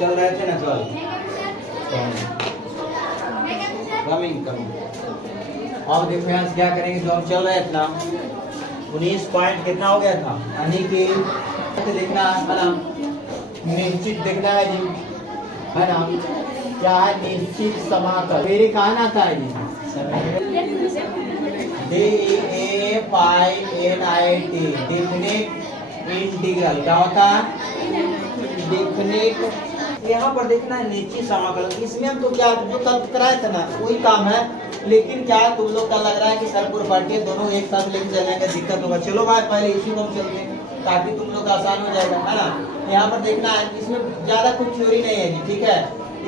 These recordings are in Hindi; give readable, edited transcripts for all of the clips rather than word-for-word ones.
चल रहे थे ना कल कमिंग कमिंग। अब देखो यहाँ से क्या करेंगे, जो हम चल रहे थे ना 19 पॉइंट कितना हो गया था, यानी कि देखना है ना, निश्चित देखना है जी, है ना, क्या है निश्चित समाकल मेरे कहा ना था जी DEFINIT डिफिनिट इंटीग्रल क्या होता है, डिफिनिट। यहाँ पर देखना है निश्चित समाकल, इसमें हम तो क्या जो कल कराए थे ना वही काम है, लेकिन क्या तुम लोग का लग रहा है कि सर प्रॉपर्टी दोनों एक साथ लेके चलेंगे दिक्कत होगा। चलो भाई पहले इसी को हम चलते हैं ताकि तुम लोग का आसान हो जाएगा, है ना। यहाँ पर देखना है, इसमें ज्यादा कुछ थ्योरी नहीं है जी, ठीक है।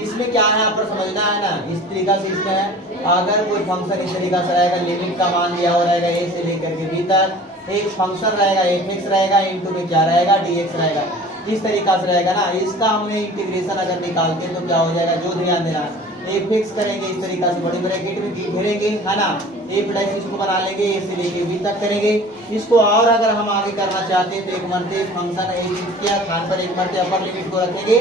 इसमें क्या है यहाँ पर समझना है ना, इस तरीका से इसमें है, अगर कोई फंक्शन इस तरीका से रहेगा, लिमिट का मान दिया हो रहेगा ए से लेकर के बी तक, एक फंक्शन रहेगा fx रहेगा, इनटू में क्या रहेगा dx रहेगा, इस तरीका से रहेगा ना। इसका हमने इंटीग्रेशन अगर निकालते हैं तो क्या हो जाएगा, जो ध्यान देना fx करेंगे इस तरीका से बड़े ब्रैकेट में घेरेंगे, है ना, f' इसको बना लेंगे ए से लेके बी तक करेंगे इसको। और अगर हम आगे करना चाहते हैं तो एक मरते फंक्शन के स्थान पर एक मरते अपर लिमिट को रखेंगे,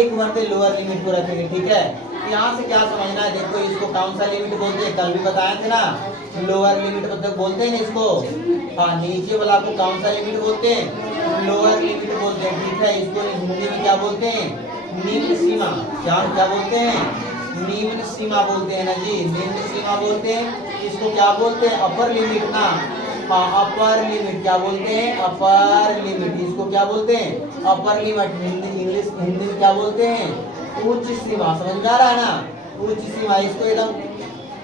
एक मरते लोअर लिमिट को रखेंगे, ठीक है। यहाँ से क्या समझना है, देखो इसको कौन सा लिमिट बोलते हैं, कल भी बताए थे ना, लोअर लिमिट मतलब बोलते हैं ना इसको, हाँ नीचे वाला को कौन सा लिमिट बोलते हैं, लोअर लिमिट बोलते हैं, ठीक है। इसको हिंदी में क्या बोलते हैं, निम्न सीमा, क्या बोलते हैं, निम्न सीमा बोलते हैं ना जी, निम्न सीमा बोलते हैं। इसको क्या बोलते हैं, अपर लिमिट ना, हाँ अपर लिमिट क्या बोलते हैं, अपर लिमिट, इसको क्या बोलते हैं, अपर लिमिट। इंग्लिश हिंदी में क्या बोलते हैं, उच्च सीमा। समझ में आ रहा है ना, उच्च सीमा, इसको एकदम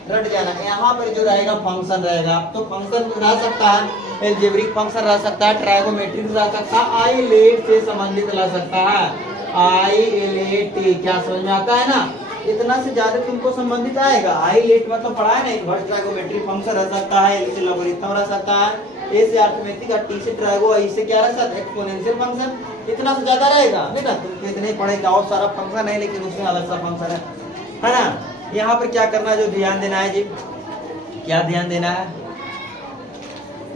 रट जाना। यहाँ पर जो रहेगा फंक्शन रहेगा, तो फंक्शन रह सकता है, एलजेब्रिक फंक्शन रह सकता है, ट्राइगोमेट्रिक रह सकता है, आइलेट से संबंधित रह सकता है, आइलेट। क्या समझ में आता है ना, इतना से ज्यादा तुमको संबंधित आएगा। आइलेट मतलब पढ़ा है ना, इनवर्स ट्राइगोमेट्रिक फंक्शन रह सकता है, एल से लॉगरिथम रह सकता है, ए से अरिथमेटिक और टी से ट्राइगो, ई से क्या रह सकता है, एक्सपोनेंशियल फंक्शन। इतना से ज्यादा रहेगा नहीं ना, तुमको इतने पढ़ेगा, और सारा फंक्शन है लेकिन उसमें अलग सा फंक्शन है ना। यहाँ पर क्या करना है, जो ध्यान देना है जी, क्या ध्यान देना है,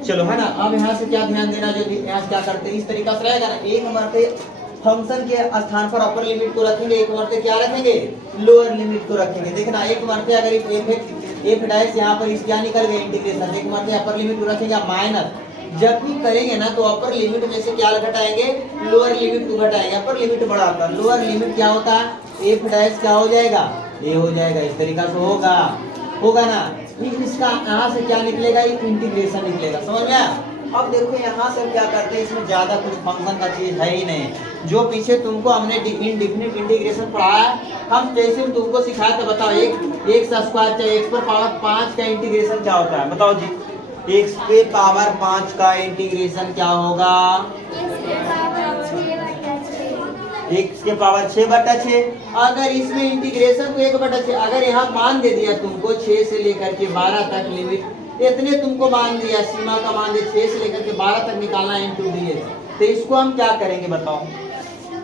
चलो है ना। अब यहाँ से क्या ध्यान देना, जो यहाँ से क्या करते हैं इस तरीका से रहेगा ना, एक मरते फंक्शन के स्थान पर अपर लिमिट को रखेंगे, एक मरते क्या रखेंगे, लोअर लिमिट को रखेंगे। देखना एक मरते अगर f' यहाँ पर इस क्या निकल गए इंटीग्रेशन, एक मरते अपर लिमिट को रखेंगे माइनस, जब भी करेंगे ना तो अपर लिमिट में से क्या घटाएंगे, लोअर लिमिट को घटाएंगे। अपर लिमिट बड़ा होता है, लोअर लिमिट क्या होता है, f' क्या हो जाएगा, ये हो जाएगा, इस तरीका से होगा ना। फिर इसका यहाँ से क्या निकलेगा, इंटीग्रेशन निकलेगा, समझ में आया। अब देखो यहाँ से क्या करते हैं, इसमें ज्यादा कुछ फंक्शन का चीज है ही नहीं, जो पीछे तुमको हमने इंडिफिनिट इंटीग्रेशन पढ़ाया, हम जैसे तुमको सिखाया था। बताओ एक स्क्वायर चाहे x पर पावर 5 का इंटीग्रेशन क्या होता है, बताओ जी, x पे पावर 5 का इंटीग्रेशन क्या होगा, x के पावर 6/6। अगर इसमें इंटीग्रेशन को 1/6, अगर यहाँ मान दे दिया तुमको 6 से लेकर के 12 तक लिमिट, इतने तुमको मान दिया, सीमा का मान दिया 6 से लेकर के 12 तक निकालना है इनटू ds, तो इसको हम क्या करेंगे बताओ,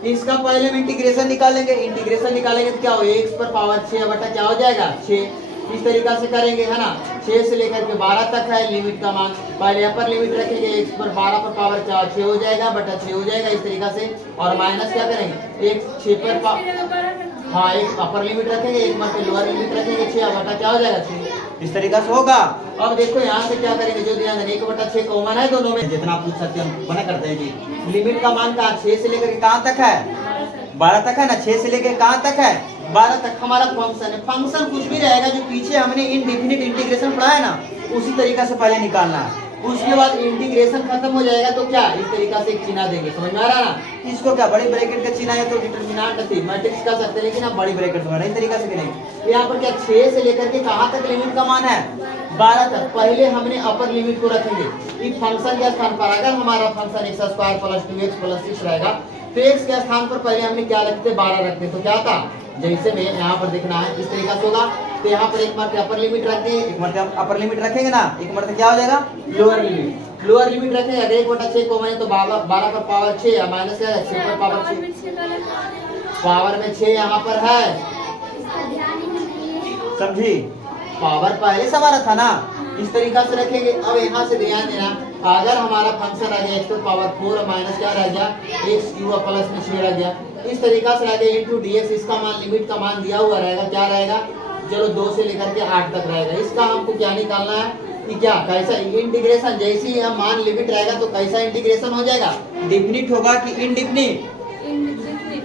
इसका पहले हम इंटीग्रेशन निकालेंगे, इंटीग्रेशन निकालेंगे तो क्या हो, x पर पावर 6 क्या हो जाएगा 6, इस तरीका से करेंगे, है ना। 6 से लेकर के 12 तक है लिमिट का मान, पहले अपर लिमिट रखेंगे, x पर 12 पर पावर 6 हो जाएगा बटा 6 हो जाएगा, इस तरीका से। और माइनस क्या करेंगे, एक 6 पर हाँ एक अपर लिमिट रखेंगे, एक मतलब लोअर लिमिट रखेंगे, 6 बटा क्या हो जाएगा 6, इस तरीका से होगा। अब देखो यहाँ से क्या करेंगे, जो ध्यान देना 1/6 कॉमन है दोनों में, जितना पूछ सकते हैं हम मना करते हैं जी। लिमिट का मान कहाँ 6 से लेकर कहाँ तक है, 12 तक है ना, 6 से लेकर कहाँ तक है 12 तक हमारा फंक्शन है। फंक्शन कुछ भी रहेगा जो पीछे हमने इनडिफिनिट इंटीग्रेशन पढ़ा है ना, उसी तरीका से पहले निकालना है। उसके बाद इंटीग्रेशन खत्म हो जाएगा तो क्या इस तरीका से एक चिन्ह देंगे, समझ में आ रहा है ना। इसको क्या बड़ी ब्रैकेट का चिन्ह है तो डिटरमिनेंट थी मैट्रिक्स कर सकते हैं, लेकिन आप बड़ी ब्रैकेट में इस तरीका से करेंगे। यहाँ पर क्या 6 से लेकर के कहाँ तक लिमिट का मान है 12 तक, पहले हमने अपर लिमिट को रखेंगे। इस फंक्शन के स्थान पर अगर हमारा फंक्शन x² + 2x + 6 रहेगा तो x के स्थान पर पहले हमने क्या रखते 12 रखते, तो क्या था जैसे में यहाँ पर देखना है इस तरीका से होगा। तो यहाँ पर एक मरते अपर लिमिट रख देंगे, एक मरते अपर लिमिट रखेंगे ना, एक मरते क्या हो जाएगा लोअर लिमिट, लोअर लिमिट रखेंगे। अगर 1/6 को मैंने तो 12 पर पावर 6 या माइनस क्या है 6 पर पावर 6, पावर में 6 यहाँ पर है, समझी, पावर पहले से हमारा था ना, इस तरीका से रखेंगे। अब यहाँ से ध्यान देना अगर हमारा फंक्शन आ गया x पे पावर 4 और माइनस क्या रह गया x क्यूब प्लस में 6 रह गया, इस तरीका से रह गया इनटू dx, इसका मान लिमिट का मान दिया हुआ रहेगा, क्या रहेगा, चलो 2 से लेकर के 8 तक रहेगा। इसका हमको क्या निकालना है कि क्या कैसा इंटीग्रेशन, जैसे ही हम मान लिमिट रहेगा तो कैसा इंटीग्रेशन हो जाएगा, डिफिनिट होगा कि इनडिफिनिट,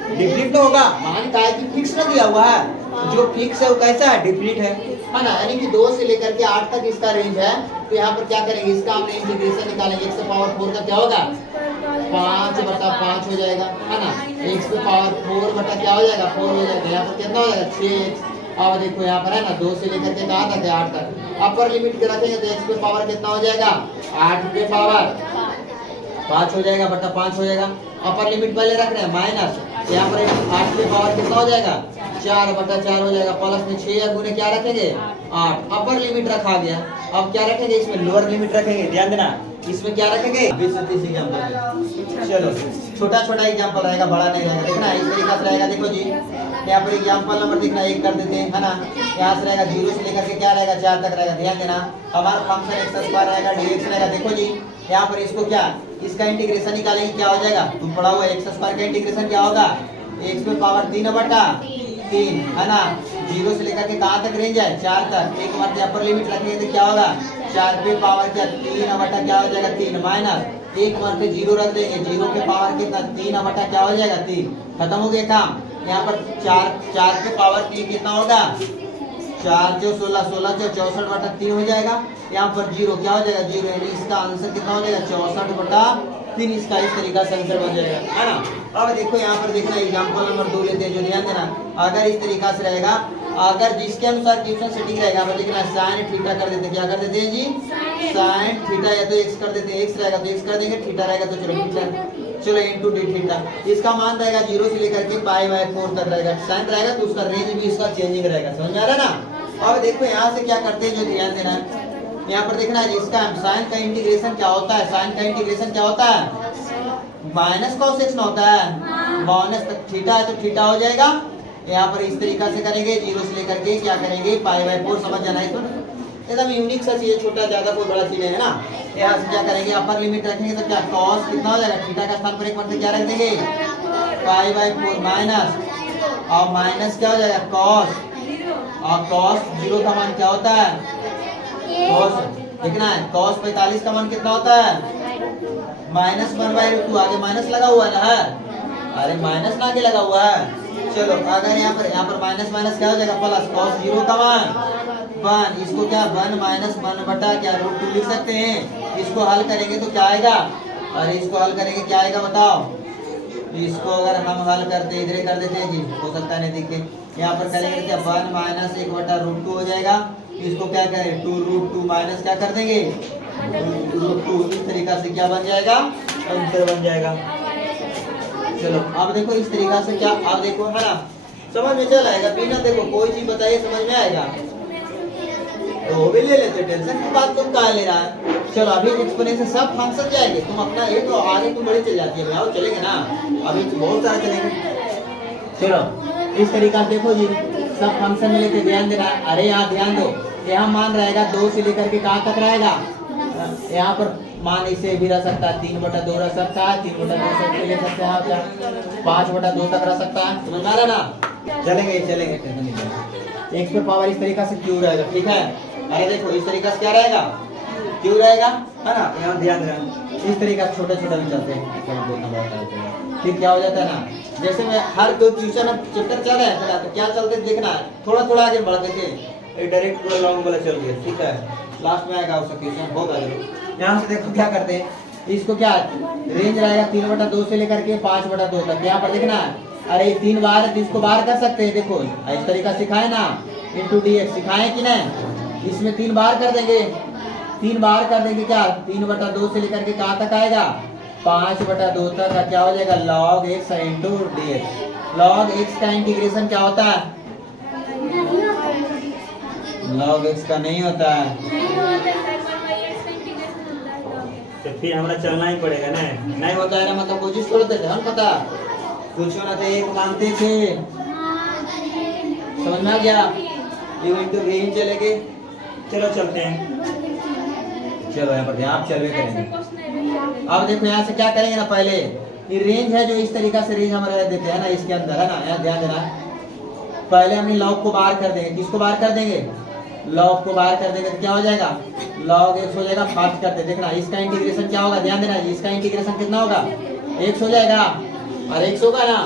डिफिनिट तो होगा, मान का है कि फिक्स ना दिया हुआ है, जो फिक्स है वो कैसा है, डिफिनिट है ना, यानी कि 2 से लेकर के 8 तक इसका रेंज है। तो यहाँ पर क्या करेंगे, इसका हमने इंटीग्रेशन निकालेंगे, x पे पावर 4 का क्या होगा 5/5 हो जाएगा, है ना, x पे पावर 4 बटा क्या हो जाएगा 4 हो जाएगा, यहाँ पर कितना हो जाएगा 6x। अब देखो यहाँ पर है ना 2 से लेकर के कहाँ तक है 8 तक, अपर लिमिट रखेंगे तो x पे पावर कितना हो जाएगा 8 पे पावर 5 हो जाएगा बटा 5 हो जाएगा, अपर लिमिट पहले रख रहे हैं माइनस, यहाँ पर 8 पे पावर कितना हो जाएगा 4 बटा 4 हो जाएगा, प्लस में 6 या गुने क्या रखेंगे 8, अपर लिमिट रखा गया। अब क्या रखेंगे, इसमें लोअर लिमिट रखेंगे, ध्यान देना इसमें क्या रखेंगे 20 से 30 एग्जाम्पल। चलो छोटा छोटा एग्जाम्पल रहेगा, बड़ा नहीं रहेगा, देखना इस तरीका से रहेगा। देखो जी यहाँ पर एग्जाम्पल नंबर देखना 1 कर देते हैं, है ना, यहाँ से रहेगा 0 से लेकर के क्या रहेगा 4 तक रहेगा। ध्यान देना हमारा फंक्शन एक्स स्क्वायर रहेगा dx रहेगा। देखो जी यहाँ पर इसको क्या, इसका इंटीग्रेशन निकालेंगे, क्या हो जाएगा, तुम पढ़ा हुआ एक्स स्क्वायर का इंटीग्रेशन क्या होगा x पे पावर 3/3, है ना, 0 से लेकर के कहाँ तक रेंज है 4 तक, एक बार अपर लिमिट रखेंगे तो क्या होगा 4 पे पावर क्या 3/, क्या हो जाएगा 3 माइनस एक बार पे 0 रख देंगे, 0 पे पावर कितना 3/, क्या हो जाएगा 3, खत्म हो गया काम। यहाँ पर 4 पे पावर 3 कितना होगा 4 जो 16, 16 जो 64/3 हो जाएगा। यहाँ पर 0 क्या हो जाएगा 0, यानी इसका आंसर कितना हो जाएगा 64/3, इसका इस तरीका से आंसर बन जाएगा, है ना। अब देखो यहाँ पर देखना एग्जाम्पल नंबर 2 लेते हैं, जो ध्यान देना अगर इस तरीका से रहेगा, अगर जिसके अनुसार क्वेश्चन सेटिंग रहेगा, अब देखना साइन थीटा कर देते हैं, क्या कर देते हैं जी साइन थीटा, या तो x कर देते हैं, x रहेगा तो x कर देंगे, थीटा रहेगा तो चलो थीटा, चलो इनटू d थीटा, इसका मान रहेगा 0 से लेकर के π/4 तक रहेगा, साइन रहेगा तो उसका रेंज भी इसका चेंजिंग रहेगा, समझ में आ रहा है ना। अब देखो यहाँ से क्या करते हैं, जो ध्यान देना है यहाँ पर देखना है इसका साइन का इंटीग्रेशन क्या होता है, साइन का इंटीग्रेशन क्या होता है माइनस कॉस x होता है, माइनस थीटा है तो थीटा हो जाएगा। यहाँ पर इस तरीका से करेंगे 0 से लेकर के क्या करेंगे π/4, समझ जाना है, तो एकदम यूनिक सा चीज, छोटा ज्यादा कोई बड़ा चीज है ना। यहाँ से क्या करेंगे अपर लिमिट रखेंगे तो क्या कॉस कितना हो जाएगा, थीटा का स्थान पर एक बार क्या रख देंगे π/4 माइनस, और माइनस क्या हो जाएगा कॉस, और कॉस 0 का मान क्या होता है कॉस, देखना है कॉस 45 का मान कितना होता है -1/2, आगे माइनस लगा हुआ ना है, अरे माइनस ना के लगा हुआ है। चलो अगर यहाँ पर माइनस माइनस क्या हो जाएगा प्लस, कॉस 0 का मान 1, इसको क्या 1 - 1 बटा क्या √2 लिख सकते हैं। इसको हल करेंगे तो क्या आएगा, अरे इसको हल करेंगे क्या आएगा बताओ, इसको अगर हम हल करते इधर कर देते हैं जी, हो सकता है नहीं दिखे, यहाँ पर करेंगे क्या 1 - 1 बटा √2 हो जाएगा, इसको क्या करें 2√2 माइनस क्या कर देंगे √2, इस तरीका से क्या बन जाएगा आंसर बन जाएगा। चलो अब देखो इस तरीका से क्या, अब देखो है ना समझ में चल आएगा, बिना देखो कोई चीज बताइए समझ में आएगा, तो वो भी ले लेते, टेंशन की बात तुम कहाँ ले रहा है। चलो अभी एक्सप्लेनेशन से सब फंक्शन जाएंगे, तुम अपना ये तो आगे तुम बड़ी चल जाती है, आओ चलेंगे ना, अभी बहुत सारे चलेंगे। चलो इस तरीका से देखो जी सब फंक्शन में लेते, ध्यान देना, अरे यहाँ ध्यान दो, यहाँ मान रहेगा 2 से लेकर के कहाँ तक रहेगा, यहाँ पर मान इसे भी रह सकता है 3/2 रह सकता है, 3/2 से ले सकते हैं आप, 5/2 तक रह सकता है, समझ में आ रहा ना, चलेंगे चलेंगे, x पे पावर इस तरीका से क्यू रहेगा, ठीक है। अरे देखो इस तरीका से क्या रहेगा क्यू रहेगा, है ना, यहाँ ध्यान देना इस तरीका से छोटे छोटे भी चलते हैं, फिर क्या हो जाता है ना, जैसे मैं हर दो ट्यूशन चैप्टर चल रहे हैं तो क्या चलते देखना है, थोड़ा थोड़ा आगे बढ़ते थे, डायरेक्ट पूरा लॉन्ग वाला चल गया, ठीक है, लास्ट में आएगा उसका क्वेश्चन बहुत आगे। यहाँ से देखो क्या करते हैं, इसको क्या रेंज रहेगा 3/2 से लेकर के 5/2 तक, यहाँ पर देखना है, अरे 3 बार है तो इसको बाहर कर सकते हैं, देखो इस तरीका सिखाए ना इनटू dx, सिखाए कि नहीं, इसमें 3 बार कर देंगे, 3 बार कर देंगे क्या 3/2 से लेकर के कहाँ तक आएगा 5/2 तक, क्या हो जाएगा log x into dx। log x का इंटीग्रेशन क्या होता है, log x का नहीं होता है, तो फिर हमारा चलना ही पड़ेगा ना, नहीं होता है ना, मतलब कोशिश करते थे हम, पता कुछ ना थे एक मानते थे, समझ में आ गया, ये इनटू रेंज चलेंगे। चलो चलते हैं, चलो यहाँ पर आप चलवे करेंगे। अब देखो यहाँ से क्या करेंगे ना, पहले ये रेंज है जो इस तरीका से रेंज हम रख देते हैं ना इसके अंदर, है ना, यहाँ ध्यान देना। पहले हम लॉग को बाहर कर देंगे। किसको बाहर कर देंगे? लॉग को बाहर कर देंगे तो क्या हो जाएगा? लॉग x हो जाएगा। फास्ट करते देखना, इसका इंटीग्रेशन क्या होगा, ध्यान देना, इसका इंटीग्रेशन कितना होगा? x हो जाएगा और x होगा ना।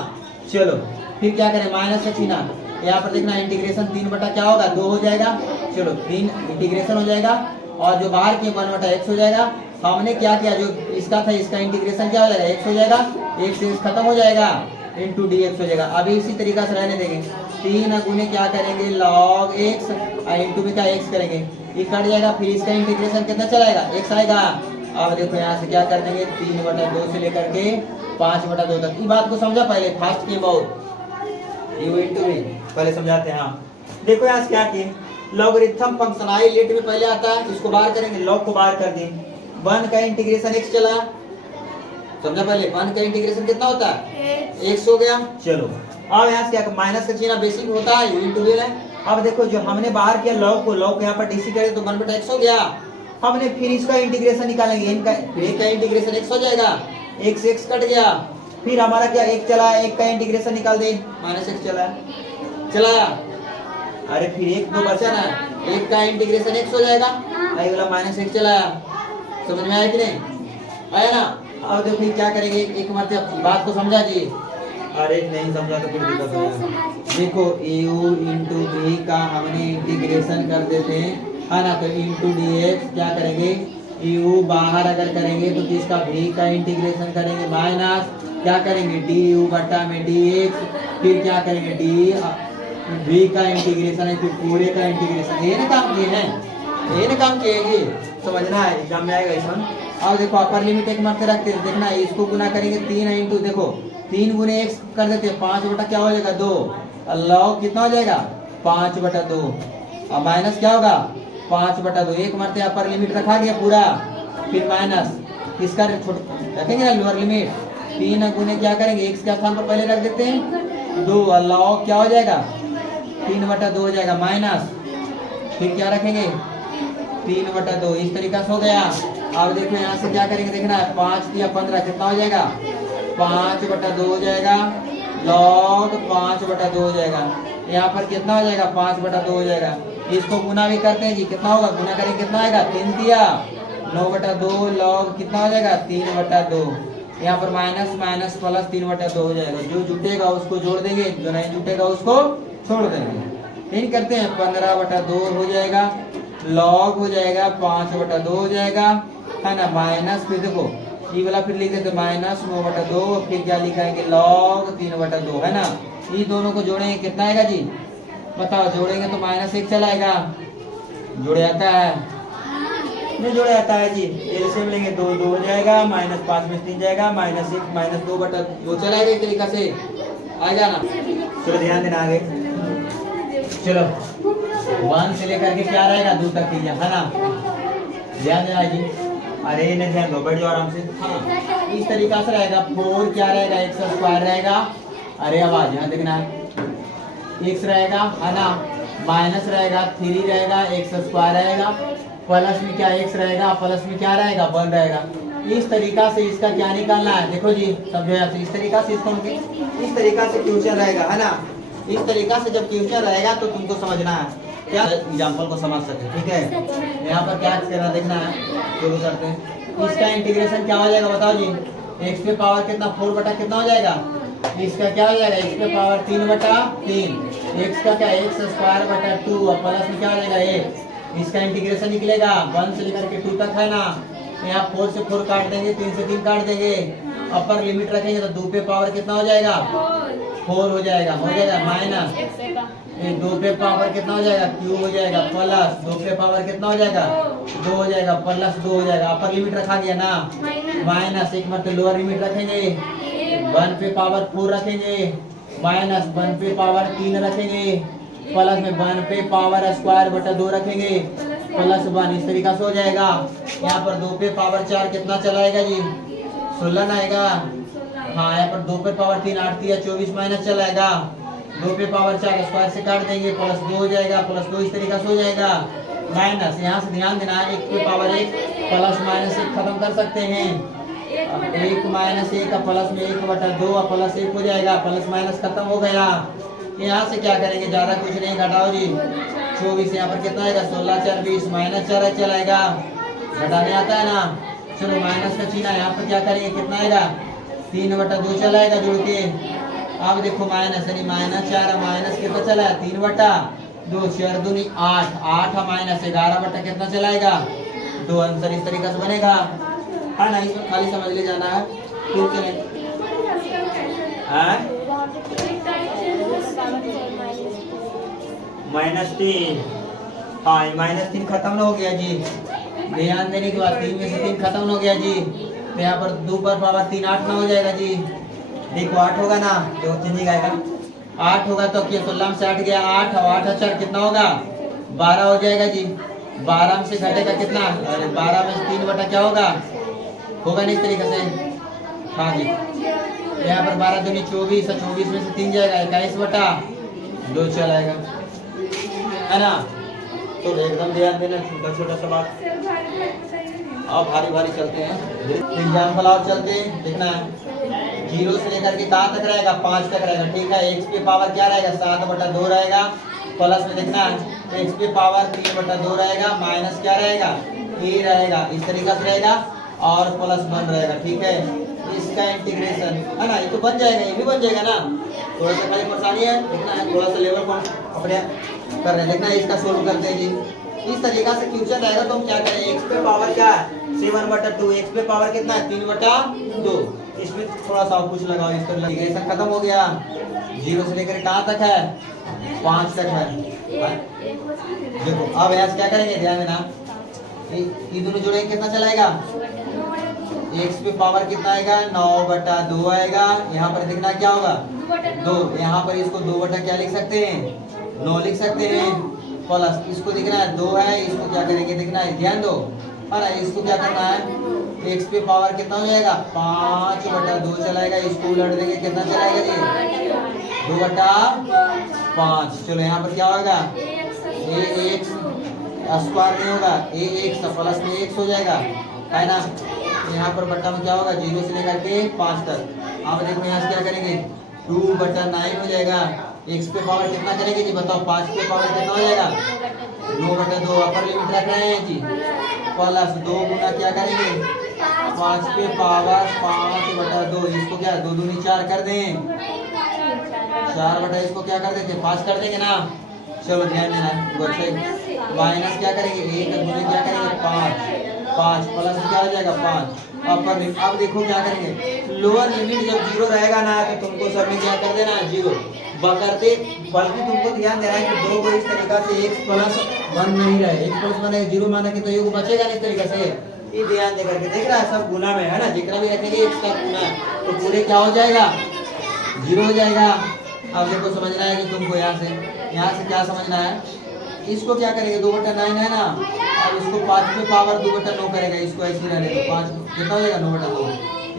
चलो फिर क्या करें, माइनस से ना, यहाँ पर देखना इंटीग्रेशन 3 बटा क्या होगा, 2 हो जाएगा। चलो 3 इंटीग्रेशन हो जाएगा और जो बाहर के 1 बटा x हो जाएगा। हमने क्या किया, जो इसका था इसका इंटीग्रेशन क्या हो जाएगा, x हो जाएगा, x से x खत्म हो जाएगा, इंटू dx हो जाएगा। अभी इसी तरीका से रहने देंगे। 3 गुने क्या करेंगे, log x और इंटू में क्या x करेंगे, ये कट जाएगा। फिर इसका इंटीग्रेशन कितना चलाएगा, x आएगा। अब देखो यहाँ से क्या कर देंगे, 3 बटा 2 से लेकर के 5 बटा 2 तक। ये बात को समझा, पहले फास्ट किए बहुत, यू इंटू में पहले समझाते हैं। हाँ देखो यहाँ से क्या किए, लॉगरिथम फंक्शन आई लेट में पहले आता है, इसको बाहर करेंगे, लॉग को बाहर कर दें। 1 का इंटीग्रेशन x चला, समझा पहले, 1 का इंटीग्रेशन कितना होता है, x हो गया। चलो अब यहाँ से क्या, माइनस का चिन्ह बेसिक होता है, इंटू है। अब देखो जो हमने बाहर किया लॉग को, लॉग को यहाँ पर डीसी करें तो 1 बटा x हो गया। हमने फिर इसका इंटीग्रेशन निकालेंगे, इनका एक का इंटीग्रेशन x हो जाएगा, x x कट गया। फिर हमारा क्या, एक चला, एक का इंटीग्रेशन निकाल दे, माइनस x चला। अरे फिर एक दो बचा ना, एक का इंटीग्रेशन x हो जाएगा, आई वाला माइनस x चला। समझ में आया कि नहीं आया ना। अब देखो फिर क्या करेंगे, एक मतलब बात को समझा जी, अरे नहीं समझा तो फिर दिक्कत होगा। देखो u इंटू v का हमने इंटीग्रेशन कर देते हैं, है ना, तो इंटू dx क्या करेंगे, u बाहर अगर करेंगे तो इसका v का इंटीग्रेशन करेंगे, माइनस क्या करेंगे, du बटा में dx, फिर क्या करेंगे v का इंटीग्रेशन है, फिर पूरे का इंटीग्रेशन। ये ना काम किए हैं, ये ना काम किएगी, समझना है, एग्जाम में आएगा इसमें। अब देखो अपर लिमिट एक मरते रखते हैं, देखना इसको गुना करेंगे 3 इंटू, देखो 3 गुने x कर देते हैं, 5 बटा क्या हो जाएगा 2, लॉग कितना हो जाएगा 5 बटा 2, अब माइनस क्या होगा 5 बटा 2, एक मरते अपर लिमिट रखा गया पूरा, फिर माइनस किसका रखेंगे ना लोअर लिमिट। 3 गुने क्या करेंगे, x के स्थान पर पहले रख देते हैं 2, लॉग क्या हो जाएगा 3 बटा 2 हो जाएगा, माइनस फिर क्या रखेंगे 3 बटा 2, इस तरीका से हो गया। अब देखो यहाँ से क्या करेंगे, देखना है 5 या 15 कितना हो जाएगा, 5 बटा 2 हो जाएगा, लॉग 5 बटा 2 हो जाएगा। यहाँ पर कितना हो जाएगा, 5 बटा 2 हो जाएगा। इसको गुना भी करते हैं जी, कितना होगा, गुना करेंगे कितना आएगा, 3 दिया 9 बटा 2, लॉग कितना हो जाएगा 3 बटा 2। यहाँ पर माइनस माइनस प्लस 3 बटा 2 हो जाएगा। जो जुटेगा उसको जोड़ देंगे, जो नहीं जुटेगा उसको छोड़ देंगे। इन करते हैं 15 बटा 2 हो जाएगा, लॉग हो जाएगा 5 बटा 2 हो जाएगा, है ना, माइनस फिर देखो ये वाला फिर लिख देते माइनस 9 बटा 2, फिर क्या लिखाएंगे लॉग 3 बटा 2, है ना। ये दोनों को जोड़ेंगे कितना आएगा जी, बताओ, जोड़ेंगे तो माइनस 1 चला आएगा, जोड़े आता है, नहीं जोड़े आता है जी, एलसीएम लेंगे 2 2 हो जाएगा, माइनस 5 में 3 जाएगा, माइनस 1 माइनस 2 बटा 2 चला आएगा, इस तरीका से आएगा ना। चलो ध्यान देना आगे, चलो 1 से लेकर के क्या रहेगा 2 तक, है ना, ध्यान देना जी। अरे नहीं ध्यान दो, बैठ जाओ आराम से। हाँ इस तरीका से रहेगा, 4 क्या रहेगा, x स्क्वायर रहेगा, अरे आवाज यहाँ देखना है, x रहेगा, है ना, माइनस रहेगा 3 रहेगा, x स्क्वायर रहेगा, प्लस में क्या x रहेगा, प्लस में क्या रहेगा 1 रहेगा। इस तरीका से इसका क्या निकालना है, देखो जी समझो यहाँ से, इस तरीका से इसको इस तरीका से क्वेश्चन रहेगा, है ना। इस तरीका से जब क्वेश्चन रहेगा तो तुमको समझना है, क्या एग्जाम्पल को समझ सके, ठीक है। यहाँ पर क्या करना देखना है, शुरू करते हैं। इसका इंटीग्रेशन क्या हो जाएगा बताओ जी, x पे पावर कितना 4 बटा कितना हो जाएगा, इसका क्या हो जाएगा x पे पावर 3 बटा 3, x का क्या x स्क्वायर बटा 2, और प्लस में क्या हो जाएगा 1, इसका इंटीग्रेशन निकलेगा 1 से लेकर के 2 तक, है ना। यहाँ 4 से 4 काट देंगे, 3 से 3 काट देंगे, अपर लिमिट रखेंगे तो 2 पे पावर कितना हो जाएगा 4 हो जाएगा, माइनस 2 पे पावर कितना हो जाएगा क्यूब हो जाएगा, प्लस 2 पे पावर कितना हो जाएगा 2 हो जाएगा, प्लस 2 हो जाएगा, अपर लिमिट रखा गया ना, माइनस एक मतलब लोअर लिमिट रखेंगे, 1 पे पावर 4 रखेंगे, माइनस 1 पे पावर 3 रखेंगे, प्लस में 1 पे पावर स्क्वायर बटा 2 रखेंगे, प्लस 1, इस तरीका से हो जाएगा। यहाँ पर 2 पे पावर 4 कितना चलाएगा जी 16 आएगा, हाँ यहाँ पर 2 पे पावर 3 8 3 24 माइनस चलाएगा, 2 पे पावर 4 स्क्वायर से काट देंगे, प्लस 2 हो जाएगा, प्लस 2 इस तरीका से हो जाएगा, माइनस यहाँ से ध्यान देना 1 पे पावर 1 प्लस माइनस 1 खत्म कर सकते हैं, 1 माइनस 1 प्लस में 1/2 प्लस 1 हो जाएगा, प्लस माइनस खत्म हो गया। यहाँ से क्या करेंगे, ज्यादा कुछ नहीं, घटाओ जी। 24 यहाँ पर कितना आएगा, 16 4 20, माइनस 4 चलाएगा, घटाने आता है ना। चलो माइनस का चिन्ह यहाँ पर क्या करेंगे, कितना आएगा, 3/2 चलाएगा जुड़ के। अब देखो माइनस यानी -4 माइनस कितना चला है, 3/2, 4 दूनी 8, 8 माइनस 11 कितना चलाएगा, 2। आंसर इस तरीके से बनेगा, है ना। इसमें खाली समझ ले जाना है, फिर चले -3। हाँ -3 खत्म हो गया जी, ध्यान देने के बाद 3 में से 3 खत्म हो गया जी। तो यहाँ पर 2 पर पावर 3 8 ना हो जाएगा जी। देखो 8 होगा ना, जो चेंजिंग आएगा 8 होगा तो क्या 16 में से 8 गया 8 और 8 4 कितना होगा, 12 हो जाएगा जी। 12 में से घटेगा कितना, अरे 12 में से 3 बटा क्या होगा नहीं इस तरीके से। हाँ जी, यहाँ पर 12 दूनी 24 और 24 में से 3 जाएगा 21/2 चलाएगा, है ना। तो एकदम ध्यान देना, छोटा छोटा सा बात। अब भारी भारी चलते हैं, एग्जाम्पल और चलते हैं, देखना है 0 से लेकर के कहाँ तक रहेगा, 5 तक रहेगा, ठीक है। x पे पावर क्या रहेगा, 7/2 रहेगा, प्लस में देखना है x पे पावर 3/2 रहेगा, माइनस क्या रहेगा, a रहेगा, इस तरीका से रहेगा, और प्लस 1 रहेगा, ठीक है। इसका इंटीग्रेशन, है ना, ये तो बन जाएगा, ये भी बन जाएगा ना। थोड़ा सा खाली परेशानी है, देखना है थोड़ा सा लेवल को अपने कर रहे हैं, देखना है इसका सोल्व करते हैं जी। इस तरीका से क्वेश्चन आएगा तो हम क्या करें, x पे पावर क्या है 7/2, x पे पावर कितना है 3/2, इसमें थोड़ा सा कुछ लगाओ, इस तरह इंटीग्रेशन खत्म हो गया। 0 से लेकर कहाँ तक है, 5 तक है। देखो अब यहाँ क्या करेंगे, ध्यान देना, ये दोनों जोड़ेंगे कितना चलाएगा, x पे पावर कितना आएगा 9/2 आएगा। यहाँ पर देखना क्या होगा 2, यहाँ पर इसको 2 बटा क्या लिख सकते हैं, 9 लिख सकते हैं, प्लस इसको देखना है 2 है, इसको क्या करेंगे देखना है, ध्यान दो, है ना। इसको क्या करना है, x पे पावर कितना हो जाएगा 5/2 चलाएगा, इसको उलट देंगे कितना चलाएगा जी 2/5। चलो यहाँ पर क्या होगा, ax स्क्वायर नहीं होगा, ax प्लस में x हो जाएगा, है ना। यहाँ पर बट्टा में क्या होगा 0 से लेकर के 5 तक। अब देखो यहाँ से क्या करेंगे 2/9 हो जाएगा। x पे पावर कितना करेंगे जी बताओ, 5 पे पावर कितना हो जाएगा 2/2, अपर लिमिट रख रहे हैं जी, प्लस 2 गुना क्या करेंगे 5 पे पावर 5/2, इसको क्या 2 दूनी 4 कर दें, 4 इसको क्या कर देते 5 कर देंगे ना। चलो ध्यान देना, माइनस क्या करेंगे 1 दूनी क्या करेंगे 5 प्लस क्या हो जाएगा 5 अपर लिमिट। अब देखो क्या करेंगे, लोअर लिमिट जब 0 रहेगा ना तो तुमको सब में क्या कर देना 0 बकरते, बल्कि तुमको ध्यान देना है कि 2 को इस तरीका से x + 1 नहीं रहे, x + 1 0 माना कि तो ये बचेगा नहीं इस तरीके से, ये ध्यान दे करके देख रहा है, सब गुना में है ना, जितना भी रखेंगे x का गुना तो पूरे क्या हो जाएगा 0 हो जाएगा। अब देखो समझना है कि तुमको यहाँ से क्या समझना है, इसको क्या करेंगे 2/9 है ना, अब इसको 5 पे पावर 2/9 करेगा, इसको ऐसे रहने दो, 5 कितना हो जाएगा 9/2।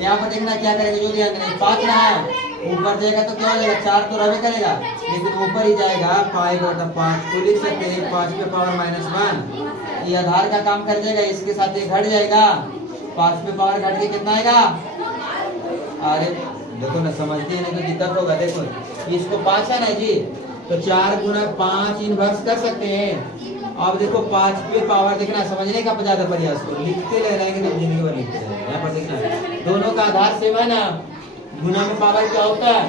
यहाँ पर देखना क्या करेंगे, जो ध्यान देना 5 ना है, ऊपर जाएगा तो क्या हो जाएगा 4 तो रहे करेगा, लेकिन ऊपर ही जाएगा 5/5, तो लिख सकते हैं 5 पे पावर -1, ये आधार का काम कर जाएगा, इसके साथ ये घट जाएगा, 5 पे पावर घट के कितना आएगा, अरे देखो ना समझते हैं नहीं तो दिक्कत होगा। देखो इसको 5 है ना जी, तो 4 गुना 5 इनवर्स कर सकते हैं। अब देखो 5 पे पावर देखना, समझने का ज्यादा प्रयास करो, लिखते ले रहेंगे तो जिंदगी भर लिखते रहेंगे। यहाँ पर देखना दोनों का आधार सेम है ना, गुना में पावर क्या होता है,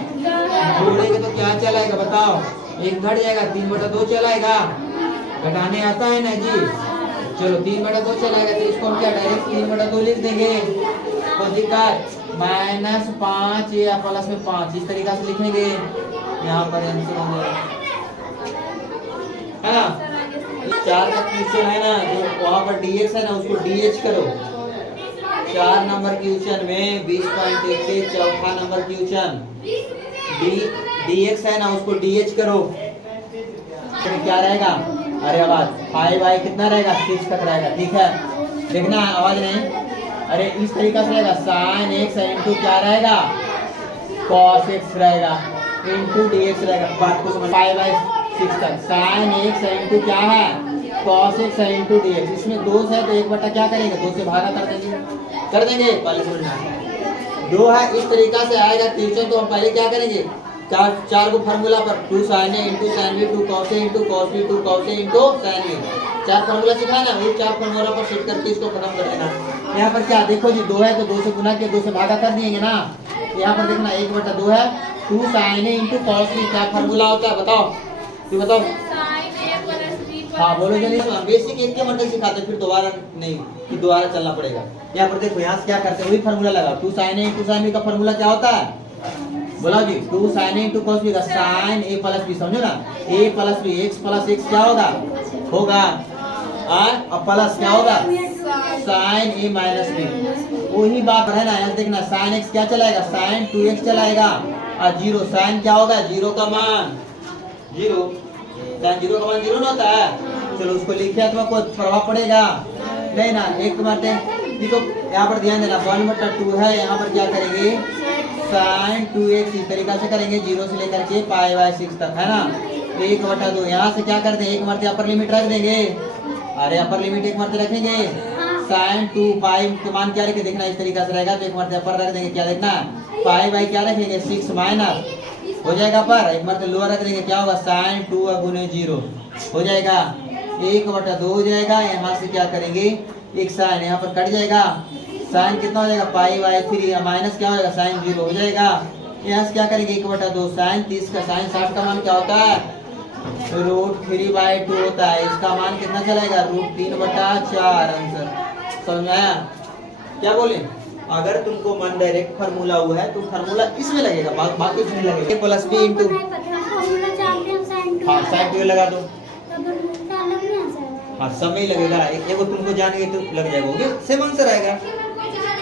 जोड़ेंगे तो क्या चलाएगा बताओ, 1 घट जाएगा 3/2 चलाएगा, घटाने आता है ना जी। चलो 3/2 चलाएगा तो इसको हम क्या डायरेक्ट 3/2 लिख देंगे, कोई दिक्कत -5 या प्लस में 5 इस तरीका से लिखेंगे, यहाँ पर आंसर हो गया, है ना। 4 का क्वेश्चन है ना, जो वहाँ पर dx है ना उसको dh करो। 4 नंबर क्वेश्चन में 20.1 से चौथा नंबर क्वेश्चन dx है ना उसको dh करो, तो क्या रहेगा, अरे आवाज 5y कितना रहेगा 6 तक रहेगा, ठीक है। देखना आवाज नहीं, अरे इस तरीका से रहेगा sin x इंटू क्या रहेगा cos x रहेगा इंटू dx रहेगा, बात को समझ 5/6 तक sin x इंटू क्या है cos x इंटू dx, इसमें 2 है तो 1 बटा क्या करेंगे 2 से भागा कर देंगे, कर देंगे, पहले समझना 2 है इस तरीका से आएगा क्वेश्चन। तो हम पहले क्या करेंगे, चार को फार्मूला पर 2 sin A into sin B 2 cos A into cos B 2 cos A into sin B, 4 formula सिखाया ना, वही 4 फार्मूला पर सेट करके इसको खत्म कर देना। यहाँ पर क्या देखो जी 2 है तो 2 से गुना किया, 2 से भागा कर दिएंगे ना। यहाँ पर देखना 1/2 है 2 sin A into cos B, क्या फार्मूला होता है बताओ, तू बताओ। हाँ बोलो जल्दी, बेसिक एक के मतलब सिखाते फिर दोबारा नहीं, फिर दोबारा चलना पड़ेगा। यहाँ पर देखो यहाँ से क्या करते हैं, वही फार्मूला लगा 2 sin A into sin B का फार्मूला क्या होता है, बोला जी 2 sin A into cos B का sin A प्लस B, समझो ना, A plus B, x plus x क्या होगा अब प्लस क्या होगा sin A माइनस B, वही बात है ना। यहाँ देखना sin x क्या चलाएगा, sin 2x चलाएगा, और 0 sin क्या होगा, 0 का मान 0, sin 0 का मान 0 ना होता है। चलो उसको लिखे तो कोई प्रभाव पड़ेगा नहीं ना। एक बात है देखो यहाँ पर ध्यान देना 1/2 है, यहाँ पर क्या करेंगे sin 2x इस तरीका से करेंगे 0 से लेकर के π/6 तक, है ना। 1/2 यहाँ से क्या करते हैं, एक मरते अपर लिमिट रख देंगे, अरे अपर लिमिट एक मरते रखेंगे, sin 2 के मान क्या रखे देखना, इस तरीका से रहेगा तो एक मरते अपर रख देंगे, क्या देखना π/, क्या रखेंगे 6 माइनस हो जाएगा, पर एक मरते लोअर रख देंगे, क्या होगा sin 2 गुने 0 हो जाएगा 1/2 हो जाएगा। यहाँ से क्या करेंगे एक साइन यहाँ पर कट जाएगा, साइन कितना हो जाएगा π/3, माइनस क्या हो जाएगा साइन 0 हो जाएगा। यहाँ से क्या करेंगे 1/2 साइन 30 का साइन 60 का मान क्या होता है √3/2 होता है, इसका मान कितना चलेगा √3/4 आंसर। समझ में आया क्या बोले। अगर तुमको मन डायरेक्ट फार्मूला हुआ है तो फार्मूला इसमें लगेगा, बाकी इसमें लगेगा। प्लस बी इंटू हाँ साइन 2 लगा दो, हाँ समय लगेगा, एक तुमको जानेंगे तो लग जाएगा, ओके सेम आंसर आएगा।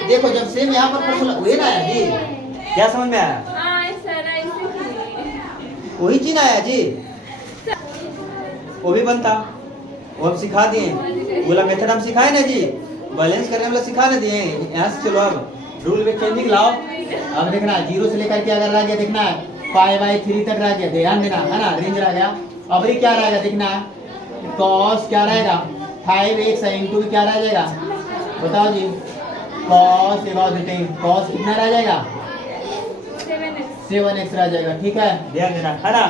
देखो जब सेम यहाँ पर फार्मूला हुए ना आया जी, क्या समझ में आया, वही चीज आया जी, वो भी बनता, वो हम सिखा दिए, बोला मेथड हम सिखाए ना जी, बैलेंस करने वाला सिखा ना दिए। यहाँ से चलो अब रूल में चेंजिंग लाओ। अब देखना 0 से लेकर के अगर रह गया देखना π/3 तक रह गया, ध्यान देना है ना, रेंज रह गया। अब ये क्या रहेगा देखना cos क्या रहेगा 5x इंटू क्या रह जाएगा बताओ जी, cos कितना रह जाएगा 7x रह जाएगा, ठीक है ध्यान देना है ना,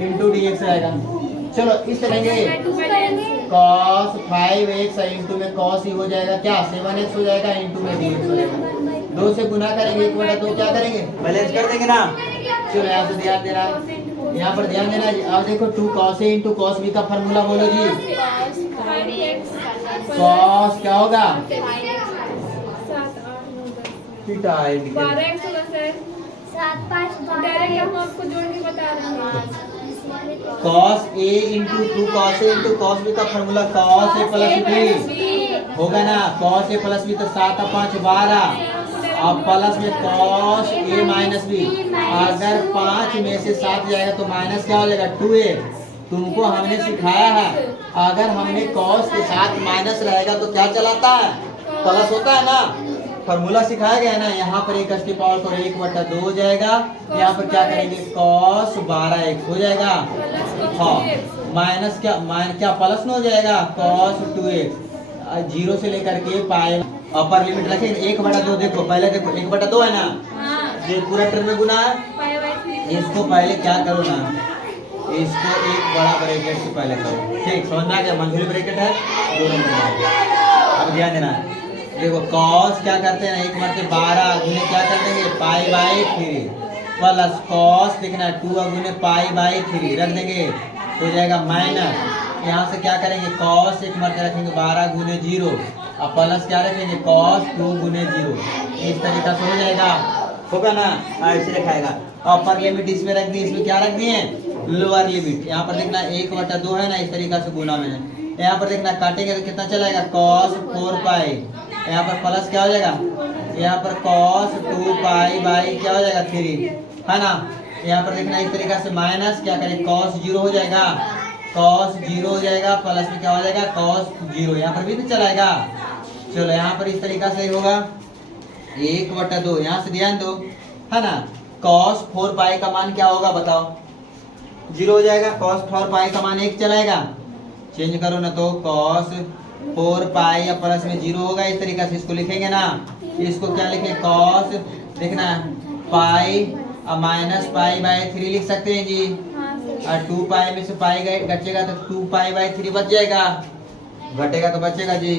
इंटू dx रहेगा। चलो इस तरह cos 5x इंटू में cos ही हो जाएगा क्या 7x हो जाएगा, इंटू में dx हो जाएगा। 2 से गुना करेंगे 1/2 क्या करेंगे बैलेंस कर देंगे ना। चलो यहाँ से ध्यान देना, यहाँ पर ध्यान देना जी। अब देखो 2 cos A into cos B का फॉर्मूला बोलो जी, cos क्या होगा cos A into 2 cos A into cos B का formula cos A plus B होगा ना, cos A प्लस B तो 7 और 5 12, अब प्लस में cos A माइनस B, अगर 5 में से 7 जाएगा तो माइनस क्या हो जाएगा 2A। तुमको हमने सिखाया है अगर हमने cos के साथ माइनस रहेगा तो क्या चलाता है प्लस होता है ना, फॉर्मूला सिखाया गया है ना। यहाँ पर एक स्टेप और करो 1/2 हो जाएगा, यहाँ पर क्या करेंगे cos 12x हो जाएगा, हाँ माइनस क्या प्लस में हो जाएगा cos 2x, 0 से लेकर के पाए अपर लिमिट रखेंगे 1/2। देखो पहले देखो 1/2 है ना, ये पूरा टर्म में गुना है, इसको पहले क्या करो ना, इसको एक बड़ा ब्रैकेट से पहले करो, ठीक समझना क्या मंझली ब्रैकेट है दोनों में। अब ध्यान देना देखो cos क्या करते हैं 1 मरते 12 गुने क्या कर देंगे π/3 प्लस cos देखना 2 गुने π/3 रख देंगे हो जाएगा माइनस, यहाँ से क्या करेंगे cos 1 मरते रखेंगे 12 गुने 0 और प्लस क्या रखेंगे cos 2 गुने 0, इस तरीका से हो जाएगा, होगा ना ऐसे रखाएगा। अपर लिमिट इसमें रख दी, इसमें क्या रख दिए लोअर लिमिट। यहाँ पर देखना 1/2 है ना, इस तरीका से गुना में है। यहाँ पर देखना काटेंगे तो कितना चलाएगा cos 4π, यहाँ पर प्लस क्या हो जाएगा, यहाँ पर cos 2π क्या हो जाएगा 3 है ना। यहाँ पर देखना इस तरीका से माइनस क्या करें cos 0 हो जाएगा, cos 0 हो जाएगा, प्लस में क्या हो जाएगा cos 0, यहाँ पर भी तो चलाएगा। चलो यहाँ पर इस तरीका से होगा 1/2, यहाँ से ध्यान दो है ना, cos 4π का मान क्या होगा बताओ 0 हो जाएगा, cos 4π का मान 1 चलाएगा, चेंज करो ना तो cos 4 पाई या प्लस में 0 होगा, इस तरीके से इसको लिखेंगे ना। इसको क्या लिखे, कॉस देखना पाई माइनस पाई बाय 3 लिख सकते हैं जी। और 2 पाई में से पाई गए बचेगा तो 2 पाई बाय 3 बच जाएगा, घटेगा तो बचेगा जी।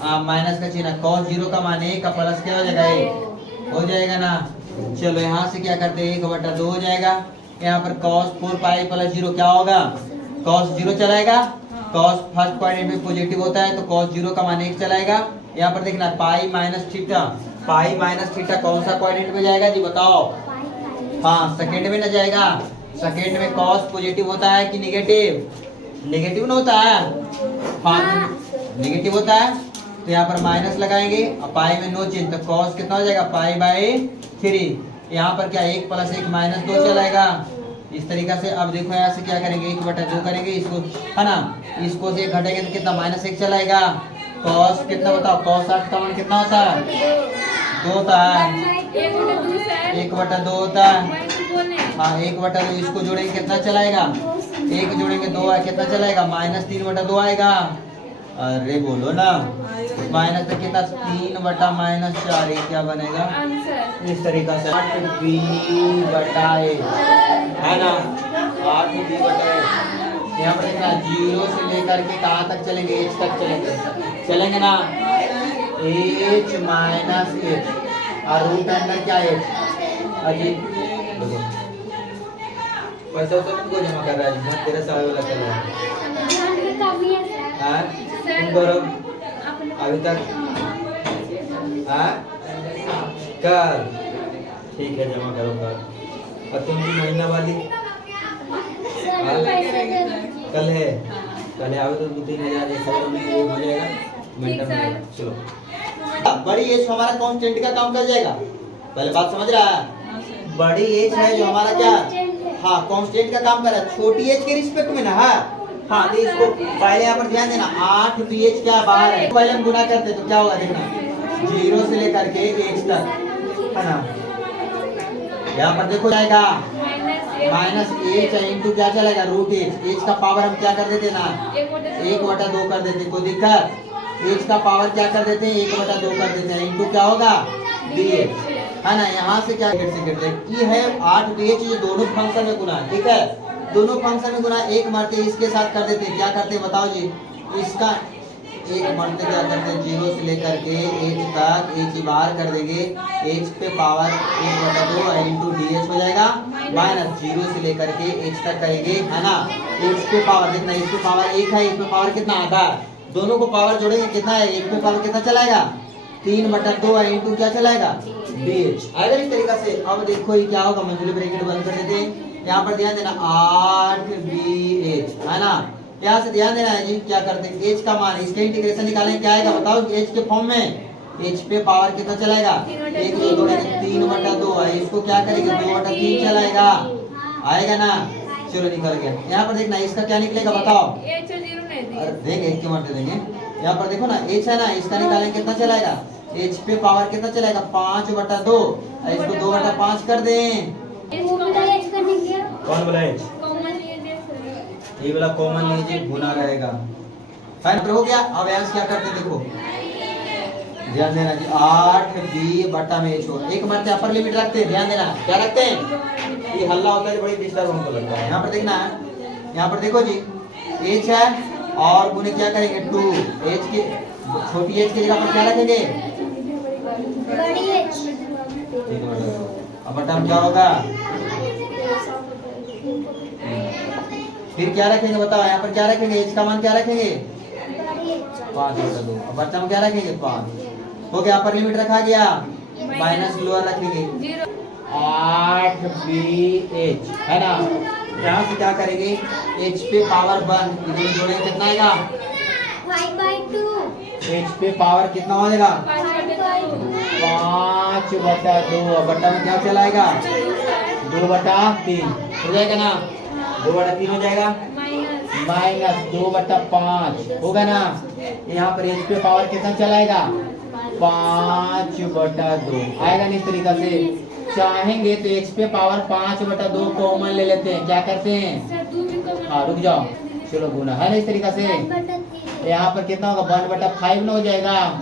माइनस का चिन्ह, कॉस 0 का मान 1 का प्लस क्या हो जाएगा 1 हो जाएगा ना। चलो यहाँ से क्या करते हैं 1/2 हो जाएगा। यहाँ पर कॉस 4 पाई प्लस 0 क्या होगा, कॉस 0 चलाएगा। कॉस फर्स्ट क्वाड्रेंट में पॉजिटिव होता है तो कॉस 0 का मान 1 चलाएगा। यहाँ पर देखना pi minus theta, pi minus theta कौन सा क्वाड्रेंट में जाएगा जी बताओ। हाँ सेकेंड में न जाएगा। सेकेंड में कॉस पॉजिटिव होता है कि निगेटिव, नेगेटिव ना होता है, हाँ नेगेटिव होता है। तो यहाँ पर माइनस लगाएंगे और पाई में नो चिन्ह तो कॉस कितना हो जाएगा पाई बाय 3। यहाँ पर क्या 1 + 1 - 2 चलाएगा इस तरीका से। अब देखो यहाँ से क्या करेंगे 1/2 करेंगे इसको, है ना। इसको से घटेंगे तो कितना -1 चलाएगा। कॉस कितना बताओ, कॉस 8 का मान कितना होता है 2 होता है, 1/2 होता है। हाँ 1/2 इसको जोड़ेंगे कितना चलाएगा, 1 जोड़ेंगे 2 है कितना चलाएगा -3/2 आएगा। अरे बोलो ना, माइनस तो कितना 3/-4 क्या बनेगा इस तरीका से 8b/a है ना, 8b/a। यहाँ पर देखना 0 से लेकर के कहाँ तक चलेंगे, h तक चलेंगे ना, h माइनस h और रूट अंडर क्या है अजीब। पैसा तो तुमको जमा कर रहा है, तेरा साल वाला चल रहा है। तुम करो अभी तक कर, ठीक है जमा करो कर। और तुम भी महीना वाली कल है, कल है तो 2-3 हज़ार में हो जाएगा महीना में। चलो बड़ी एज हमारा कांस्टेंट का काम कर जाएगा, पहले बात समझ रहा है। बड़ी एज है जो हमारा क्या, हाँ कांस्टेंट का काम कर रहा है, छोटी एज के रिस्पेक्ट में ना है। हाँ तो इसको पहले यहाँ पर ध्यान देना 8bh क्या बाहर है, पहले हम गुना करते तो क्या होगा देखना 0 से लेकर के h तक है ना। यहाँ पर देखो जाएगा -h इंटू क्या चलेगा √h। h का पावर हम क्या कर देते ना 1/2 कर देते, कोई दिक्कत। h का पावर क्या कर देते हैं 1/2 कर देते हैं, इंटू क्या होगा dh है ना। यहाँ से क्या ये है 8bh, ये दोनों फंक्शन में गुना, ठीक है दोनों फंक्शन में गुना। एक मरते इसके साथ कर देते क्या करते हैं बताओ जी, इसका एक मरते क्या करते हैं 0 से लेकर के h तक, h बाहर कर देंगे, h पे पावर 1/2 इंटू dh हो जाएगा, माइनस 0 से लेकर के h तक करेंगे है ना। h पे पावर देखना, इस पे पावर 1 है, इस पे पावर कितना आधा, दोनों को पावर जोड़ेंगे कितना है, 1 पे पावर कितना चलाएगा 3/2 इंटू क्या चलाएगा dh आएगा इस तरीका से। अब देखो ये क्या होगा, मंझले ब्रैकेट बंद कर देते हैं। यहाँ पर ध्यान देना 8bh है ना। यहाँ से ध्यान देना है जी, क्या करते हैं h का मान, इसका इंटीग्रेशन निकालेंगे क्या आएगा बताओ h के फॉर्म में। h पे पावर कितना चलाएगा 1 2 3/2 है, इसको क्या करेंगे 2/3 चलाएगा, आएगा ना। चलो निकल गया। यहाँ पर देखना इसका क्या निकलेगा बताओ, अरे देंगे क्यों मरते देंगे। यहाँ पर देखो ना h है ना, इसका निकालेंगे कितना चलाएगा, h पे पावर कितना चलेगा 5/2, इसको 2/5 कर दें। कौन बोला h, ये वाला कॉमन लीजिए गुना रहेगा, फाइन पर हो गया। अब यहाँ क्या करते देखो ध्यान देना जी 8b/h हो, एक मरते अपर लिमिट रखते हैं, ध्यान देना क्या रखते हैं, ये हल्ला होता है बड़ी डिस्टर्ब हमको लगता है। यहाँ पर देखना है, यहाँ पर देखो जी h है और गुने क्या करेंगे 2, h के छोटी h की जगह पर क्या रखेंगे बड़ी h, अब बटा क्या होगा फिर क्या रखेंगे बताओ, यहाँ पर क्या रखेंगे h का मान क्या रखेंगे 5/2, अब बच्चा में क्या रखेंगे 5 हो गया, अपर लिमिट रखा गया, माइनस लोअर रखेंगे 8bh है ना। यहाँ से क्या करेंगे h पे पावर 1 इधर जोड़ेंगे कितना आएगा 5/2, h पे पावर कितना हो जाएगा 5/2, बट्टा में क्या चलाएगा 2/3 हो जाएगा ना, 2/3 हो जाएगा माइनस 2/5 होगा ना। यहाँ पर h पे पावर कितना चलाएगा 5/2 आएगा ना इस तरीका से। चाहेंगे तो h पे पावर 5/2 कॉमन ले लेते हैं, क्या करते हैं हाँ रुक जाओ, चलो गुना है ना इस तरीका से यहाँ पर कितना होगा 1/5 न हो जाएगा।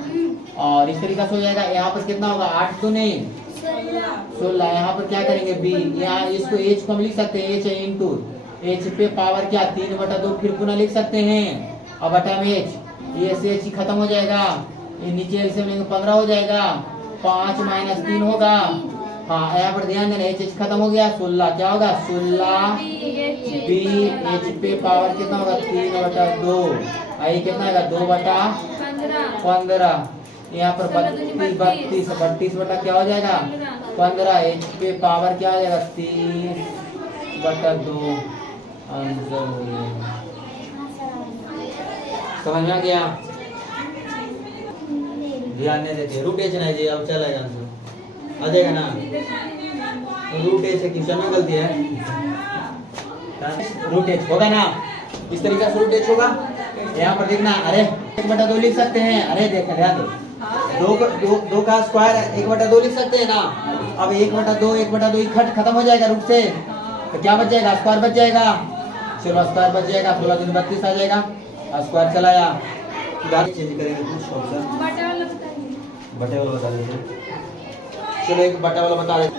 और इस तरीके से हो जाएगा। यहाँ पर कितना होगा 8 दूनी 16। यहाँ पर क्या करेंगे बी, यहाँ इसको एच को हम लिख सकते हैं एच इंटू एच पे पावर क्या 3/2 फिर पुनः लिख सकते हैं और बटा में एच, ये से एच खत्म हो जाएगा। ये नीचे एल से 15 हो जाएगा। 5 - 3 होगा। हाँ यहाँ पर ध्यान देना एच खत्म हो गया। 16 क्या होगा 16 बी एच पे पावर कितना होगा 3/2। आई कितना होगा 2/15। यहाँ पर 32 बटा क्या हो जाएगा 15। एच पे पावर क्या हो जाएगा 30/2 आंसर हो जाएगा। समझ में आ गया? ध्यान नहीं देते रूट एच नहीं जी। अब चलेगा आंसर आ जाएगा ना। रूट एच है क्वेश्चन में गलती है। रूट एच होगा ना, इस तरीके से रूट एच होगा। यहाँ पर देखना, अरे 1/2 लिख सकते हैं। अरे देखना ध्यान दो, 2 का स्क्वायर 1/2 लिख सकते हैं ना। अब 1/2 इकट्ठ खत्म हो जाएगा रूट से, तो क्या बच जाएगा स्क्वायर बच जाएगा। चलो स्क्वायर बच जाएगा। 16 दूनी 32 आ जाएगा। स्क्वायर चलाया, चेंज करेंगे कुछ ऑप्शन। बटे वाला बता देते। चलो एक बटा वाला बता देते।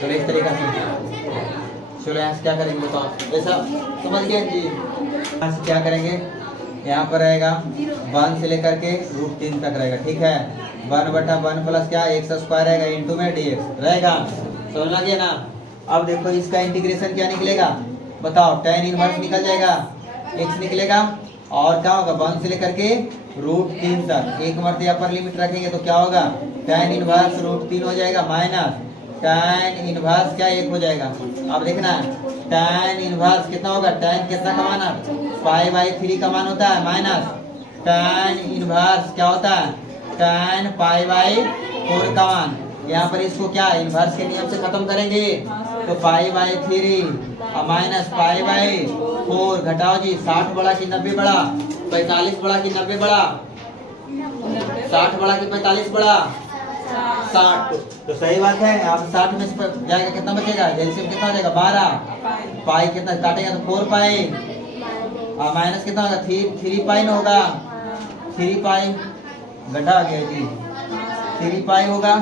चलो इस तरीका से चलो यहाँ से क्या करेंगे बताओ। ऐसा समझ गए जी। यहाँ से क्या करेंगे, यहाँ पर रहेगा 1 से लेकर के √3 तक रहेगा। ठीक है 1/1 प्लस क्या x स्क्वायर रहेगा इंटू में dx रहेगा। समझ आ गया ना। अब देखो इसका इंटीग्रेशन क्या निकलेगा बताओ। tan इनवर्स निकल जाएगा, x निकलेगा और क्या होगा 1 से लेकर के √3 तक। एक मर्ते अपर लिमिट रखेंगे तो क्या होगा tan इनवर्स √3 हो जाएगा माइनस tan इनवर्स क्या 1 हो जाएगा। अब देखना tan इनवर्स कितना होगा, tan कितना का मान π/3 का मान होता है माइनस tan इनवर्स क्या होता है tan π/4 का मान। यहाँ पर इसको क्या इनवर्स के नियम से खत्म करेंगे तो π/3 और माइनस π/4 घटाओ जी। 60 बड़ा कि 90 बड़ा, 45 बड़ा कि 90 बड़ा, 60 बड़ा कि 45 बड़ा 60। तो सही बात है। आप 60 में से जाएगा कितना बचेगा, एलसीएम कितना हो जाएगा 12। पाई कितना काटेगा तो 4 पाई और माइनस कितना होगा 3 पाई न होगा 3 पाई घटा गया जी 3 पाई होगा।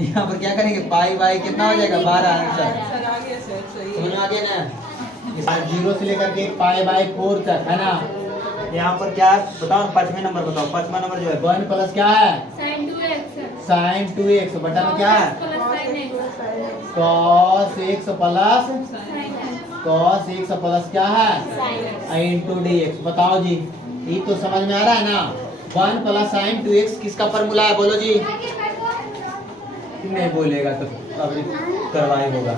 यहाँ पर क्या करेंगे पाई कितना हो जाएगा 12 आंसर। समझ में आ गया ना। 0 से लेकर के π/4 तक है ना। यहाँ पर क्या बताओ 5वें नंबर बताओ। 5वां नंबर जो है 1 प्लस क्या है sin 2x बटा में क्या है cos x प्लस क्या है इंटू dx। बताओ जी ये तो समझ में आ रहा है ना। 1 प्लस sin 2x किसका फॉर्मूला है बोलो जी। नहीं बोलेगा तो अभी करवाई होगा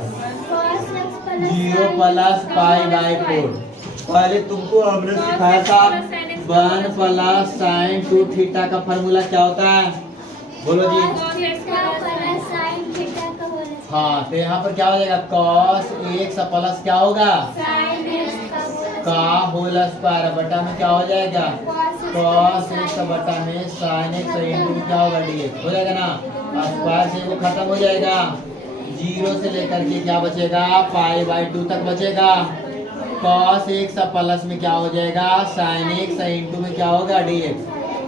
0 प्लस π/4। पहले तुमको हमने सिखाया था 1 प्लस sin 2θ का फॉर्मूला क्या होता है बोलो जी। हाँ तो यहाँ पर क्या हो जाएगा cos x प्लस क्या होगा का होल स्क्वायर बटा में क्या हो जाएगा cos x बटा में sin x इंटू क्या होगा dx हो जाएगा ना। स्क्वायर से वो खत्म हो जाएगा। 0 से लेकर के क्या बचेगा π/2 तक बचेगा। cos x प्लस में क्या हो जाएगा sin x इंटू में क्या होगा dx।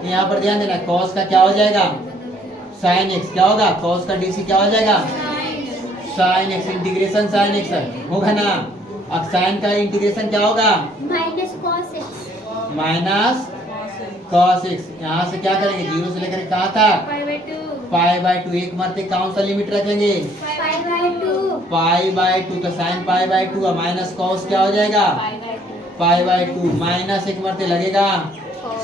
यहाँ पर ध्यान देना cos का क्या हो जाएगा sin x क्या होगा cos का dc क्या हो जाएगा sin x integration sin x होगा ना। अब sin का इंटीग्रेशन क्या होगा माइनस cos x। यहाँ से क्या करेंगे 0 से लेकर कहाँ था π/2। एक मरते कौन सा लिमिट रखेंगे π/2 तो sin π/2 और माइनस cos क्या हो जाएगा π/2 माइनस एक मरते लगेगा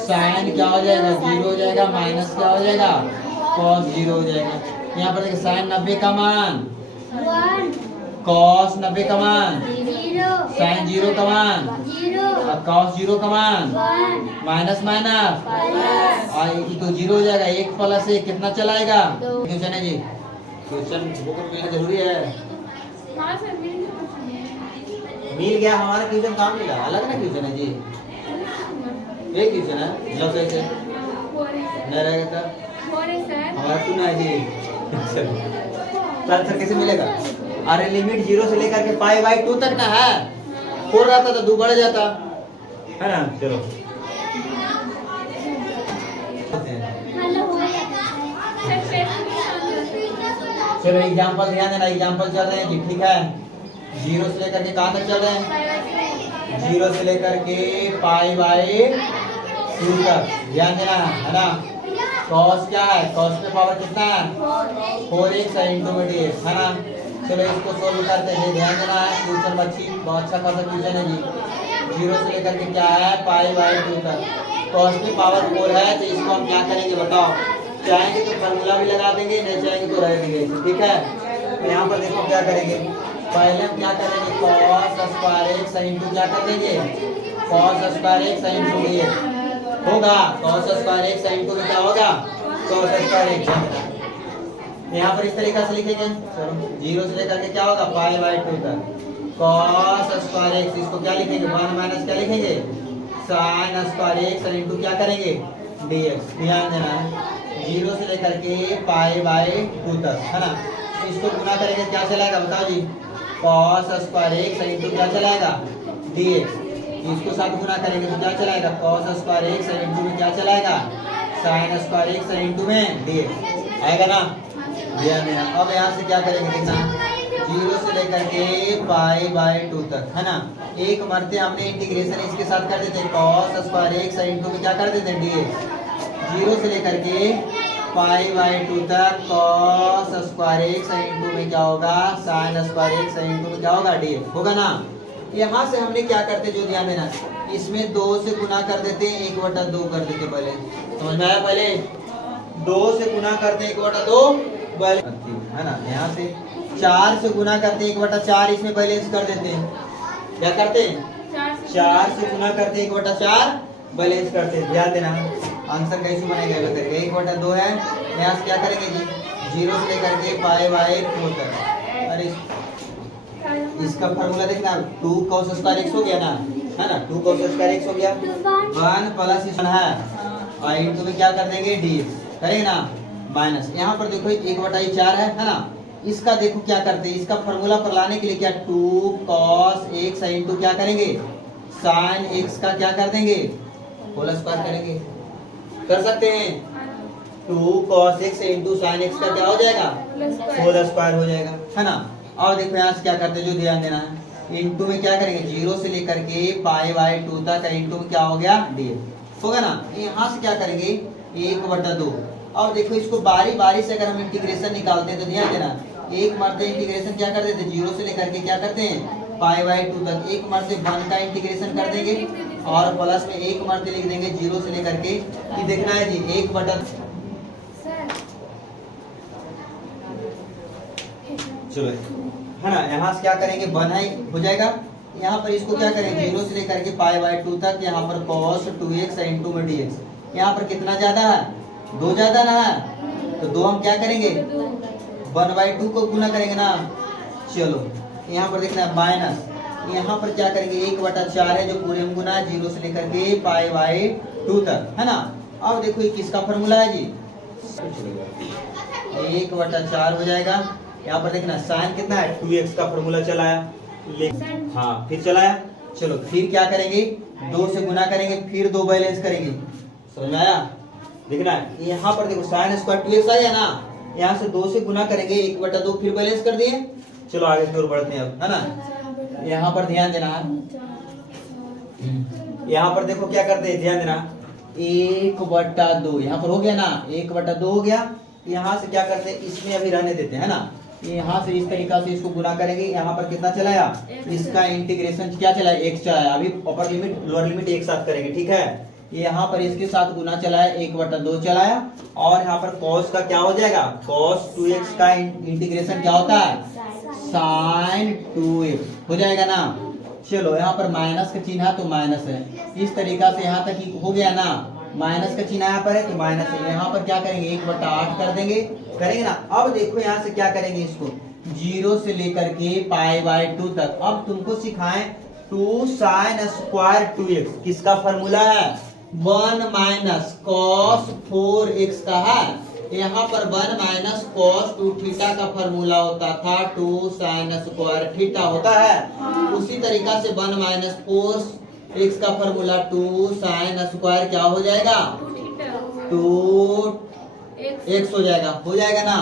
sin क्या हो जाएगा 0 हो जाएगा माइनस क्या हो जाएगा cos 0 हो जाएगा। यहाँ पर देखिए sin 90 का मान cos 90 का मान sin 0 का मान और cos 0 का मान माइनस माइनस तो 0 हो जाएगा। 1 प्लस 1 कितना चलाएगा क्वेश्चन है जी। क्वेश्चन बुक में मिलना जरूरी है। मिल गया हमारा क्वेश्चन कहाँ मिला अलग ना क्वेश्चन है जी। एक क्वेश्चन है जो सही से नहीं रहेगा तब हमारा टू ना है जी। आंसर कैसे मिलेगा। अरे लिमिट 0 से लेकर के π/2 तक ना है 4 रहता तो 2 बढ़ जाता है ना। चलो चलो एग्जाम्पल ध्यान देना, एग्जाम्पल चल रहे हैं जी, ठीक है। 0 से लेकर के कहाँ तक चल रहे हैं? 0 से लेकर के पाई बाई 2 तक, ध्यान देना है ना। कॉस क्या है? कॉस में पावर कितना है? 4x इंटू में dx है ना। चलो इसको सोल्व करते हैं, ध्यान देना है। क्वेश्चन बच्ची बहुत अच्छा खासा क्वेश्चन है जी। 0 से लेकर के क्या है? पाई बाई 2 तक। कॉस में पावर 4 है, तो इसको हम क्या करेंगे बताओ? चाहेंगे तो फॉर्मूला भी लगा देंगे, नहीं चाहेंगे तो रह देंगे, ठीक है। तो यहाँ पर देखो क्या करेंगे, पहले हम क्या करेंगे? कॉस स्क्वायर x इंटू क्या कर देंगे? Cos square x into dx होगा। कॉस स्क्वायर x इंटू में क्या होगा? Cos square x। यहाँ पर इस तरीके से लिखेंगे, चलो 0 से लेकर के क्या होगा? पाई बाई 2 तक कॉस स्क्वायर x, इसको क्या लिखेंगे? 1 माइनस क्या लिखेंगे? साइन स्क्वायर x इंटू क्या करेंगे? dx। ध्यान देना है, 0 से लेकर के पाई बाई 2 तक है ना। इसको गुना करेंगे क्या चलाएगा बताओ जी? कॉस स्क्वायर x इंटू क्या चलाएगा? dx। इसको साथ गुना करेंगे तो क्या चलाएगा? कॉस स्क्वायर x इंटू में क्या चलाएगा? साइन स्क्वायर x इंटू में dx आएगा ना। ध्यान देना। अब यहाँ से क्या करेंगे देखना, 0 से लेकर के पाई बाई 2 तक है ना। एक मरते हमने इंटीग्रेशन इसके साथ कर देते, कॉस स्क्वायर x इंटू में क्या कर देते? dx। 0 से लेकर के पाई बाई 2 तक कॉस स्क्वायर x इंटू में क्या होगा? साइन स्क्वायर x इंटू में क्या होगा? dx होगा ना। यहाँ से हमने क्या करते जो ध्यान देना, इसमें 2 से गुना कर देते, 1/2 कर देते। पहले समझ में आया? पहले 2 से गुना करते 1/2 है ना। यहाँ से 4 से गुना करते 1/4, इसमें बैलेंस कर देते हैं। क्या करते हैं? 4 से गुना करते 1/4 बैलेंस करते हैं। ध्यान देना, आंसर कैसे बनेगा बताइए। 1/2 है, यहाँ से क्या करेंगे जी? 0 से लेकर के पाई बाई 2 तक। अरे इसका फॉर्मूला देखना, 2 cos स्क्वायर x हो गया ना, है ना। 2 cos स्क्वायर x हो गया, 1 प्लस इसमें है और इंटू में क्या कर देंगे? dx करेंगे ना। माइनस यहाँ पर देखो 1/4 है ना। इसका देखो क्या करते हैं, इसका फॉर्मूला पर लाने के लिए क्या 2 cos x इंटू क्या करेंगे? साइन x का क्या कर देंगे? होल स्क्वायर करेंगे। कर सकते हैं। 2 cos x into sine x का क्या हो जाएगा? होल स्क्वायर हो जाएगा, है ना। और देखो यहाँ से क्या करते हैं जो ध्यान देना है, इंटू में क्या करेंगे? 0 से लेकर के पाई बाई 2 तक इंटू में क्या हो गया? dx होगा ना। यहाँ से क्या करेंगे? 1/2। और देखो इसको बारी बारी से अगर हम इंटीग्रेशन निकालते हैं तो ध्यान देना, एक मरते इंटीग्रेशन क्या कर देते? 0 से लेकर के क्या करते हैं? पाई बाई 2 तक। एक मरते 1 का इंटीग्रेशन कर देंगे और प्लस में एक मरते लिख देंगे 0 से लेकर के, कि देखना है जी 1/, चलो है ना। यहाँ से क्या करेंगे? 1 हो जाएगा। यहाँ पर इसको क्या करेंगे? 0 से लेकर के पाई बाई 2 तक, यहाँ पर cos 2x इंटू में dx। यहाँ पर कितना ज्यादा है? 2 ज्यादा ना है, तो 2 हम क्या करेंगे? 1/2 को गुना करेंगे ना। चलो यहाँ पर देखना माइनस, यहाँ पर क्या करेंगे? 1/4 है जो पूरे में गुना है 0 से लेकर के पाई बाई 2 तक, है ना। अब देखो ये किसका फॉर्मूला है जी? 1/4 हो जाएगा। यहाँ पर देखना साइन कितना है? 2x का फॉर्मूला चलाया, हाँ फिर चलाया। चलो फिर क्या करेंगे? 2 से गुना करेंगे, फिर 2 बैलेंस करेंगे। समझ में आया? देखना यहाँ पर देखो साइन स्क्वायर 2x आया ना, यहाँ से 2 से गुना करेंगे 1/2, फिर बैलेंस कर दिए। चलो आगे की ओर बढ़ते हैं अब, है ना। यहाँ पर ध्यान देना, यहाँ पर देखो क्या करते हैं, ध्यान देना 1/2 यहाँ पर हो गया ना, 1/2 हो गया। यहाँ से क्या करते हैं? इसमें अभी रहने देते हैं ना। यहाँ से इस तरीका से इसको गुना करेंगे। यहाँ पर कितना चलाया? इसका इंटीग्रेशन क्या चलाया? x चलाया। अभी अपर लिमिट लोअर लिमिट एक साथ करेंगे, ठीक है। यहाँ पर इसके साथ गुना चलाया, 1/2 चलाया। और यहाँ पर cos का क्या हो जाएगा? cos 2x का इंटीग्रेशन क्या होता है? sin 2x हो जाएगा ना। चलो यहाँ पर माइनस का चिन्ह है तो माइनस है, इस तरीका से यहाँ तक हो गया ना। माइनस का चिन्ह यहाँ पर है तो माइनस है। यहाँ पर क्या करेंगे? 1/8 कर देंगे, करेंगे ना। अब देखो यहाँ से क्या करेंगे? इसको 0 से लेकर के पाई बाई 2 तक। अब तुमको सिखाएं 2 साइन स्क्वायर 2x किसका फॉर्मूला है? 1 माइनस cos 4x का है। यहाँ पर 1 माइनस cos 2 थीटा का फॉर्मूला होता था 2 साइन स्क्वायर थीटा होता है। उसी तरीका से 1 माइनस 4x का फॉर्मूला 2 साइन स्क्वायर क्या हो जाएगा? 2x हो जाएगा, हो जाएगा ना।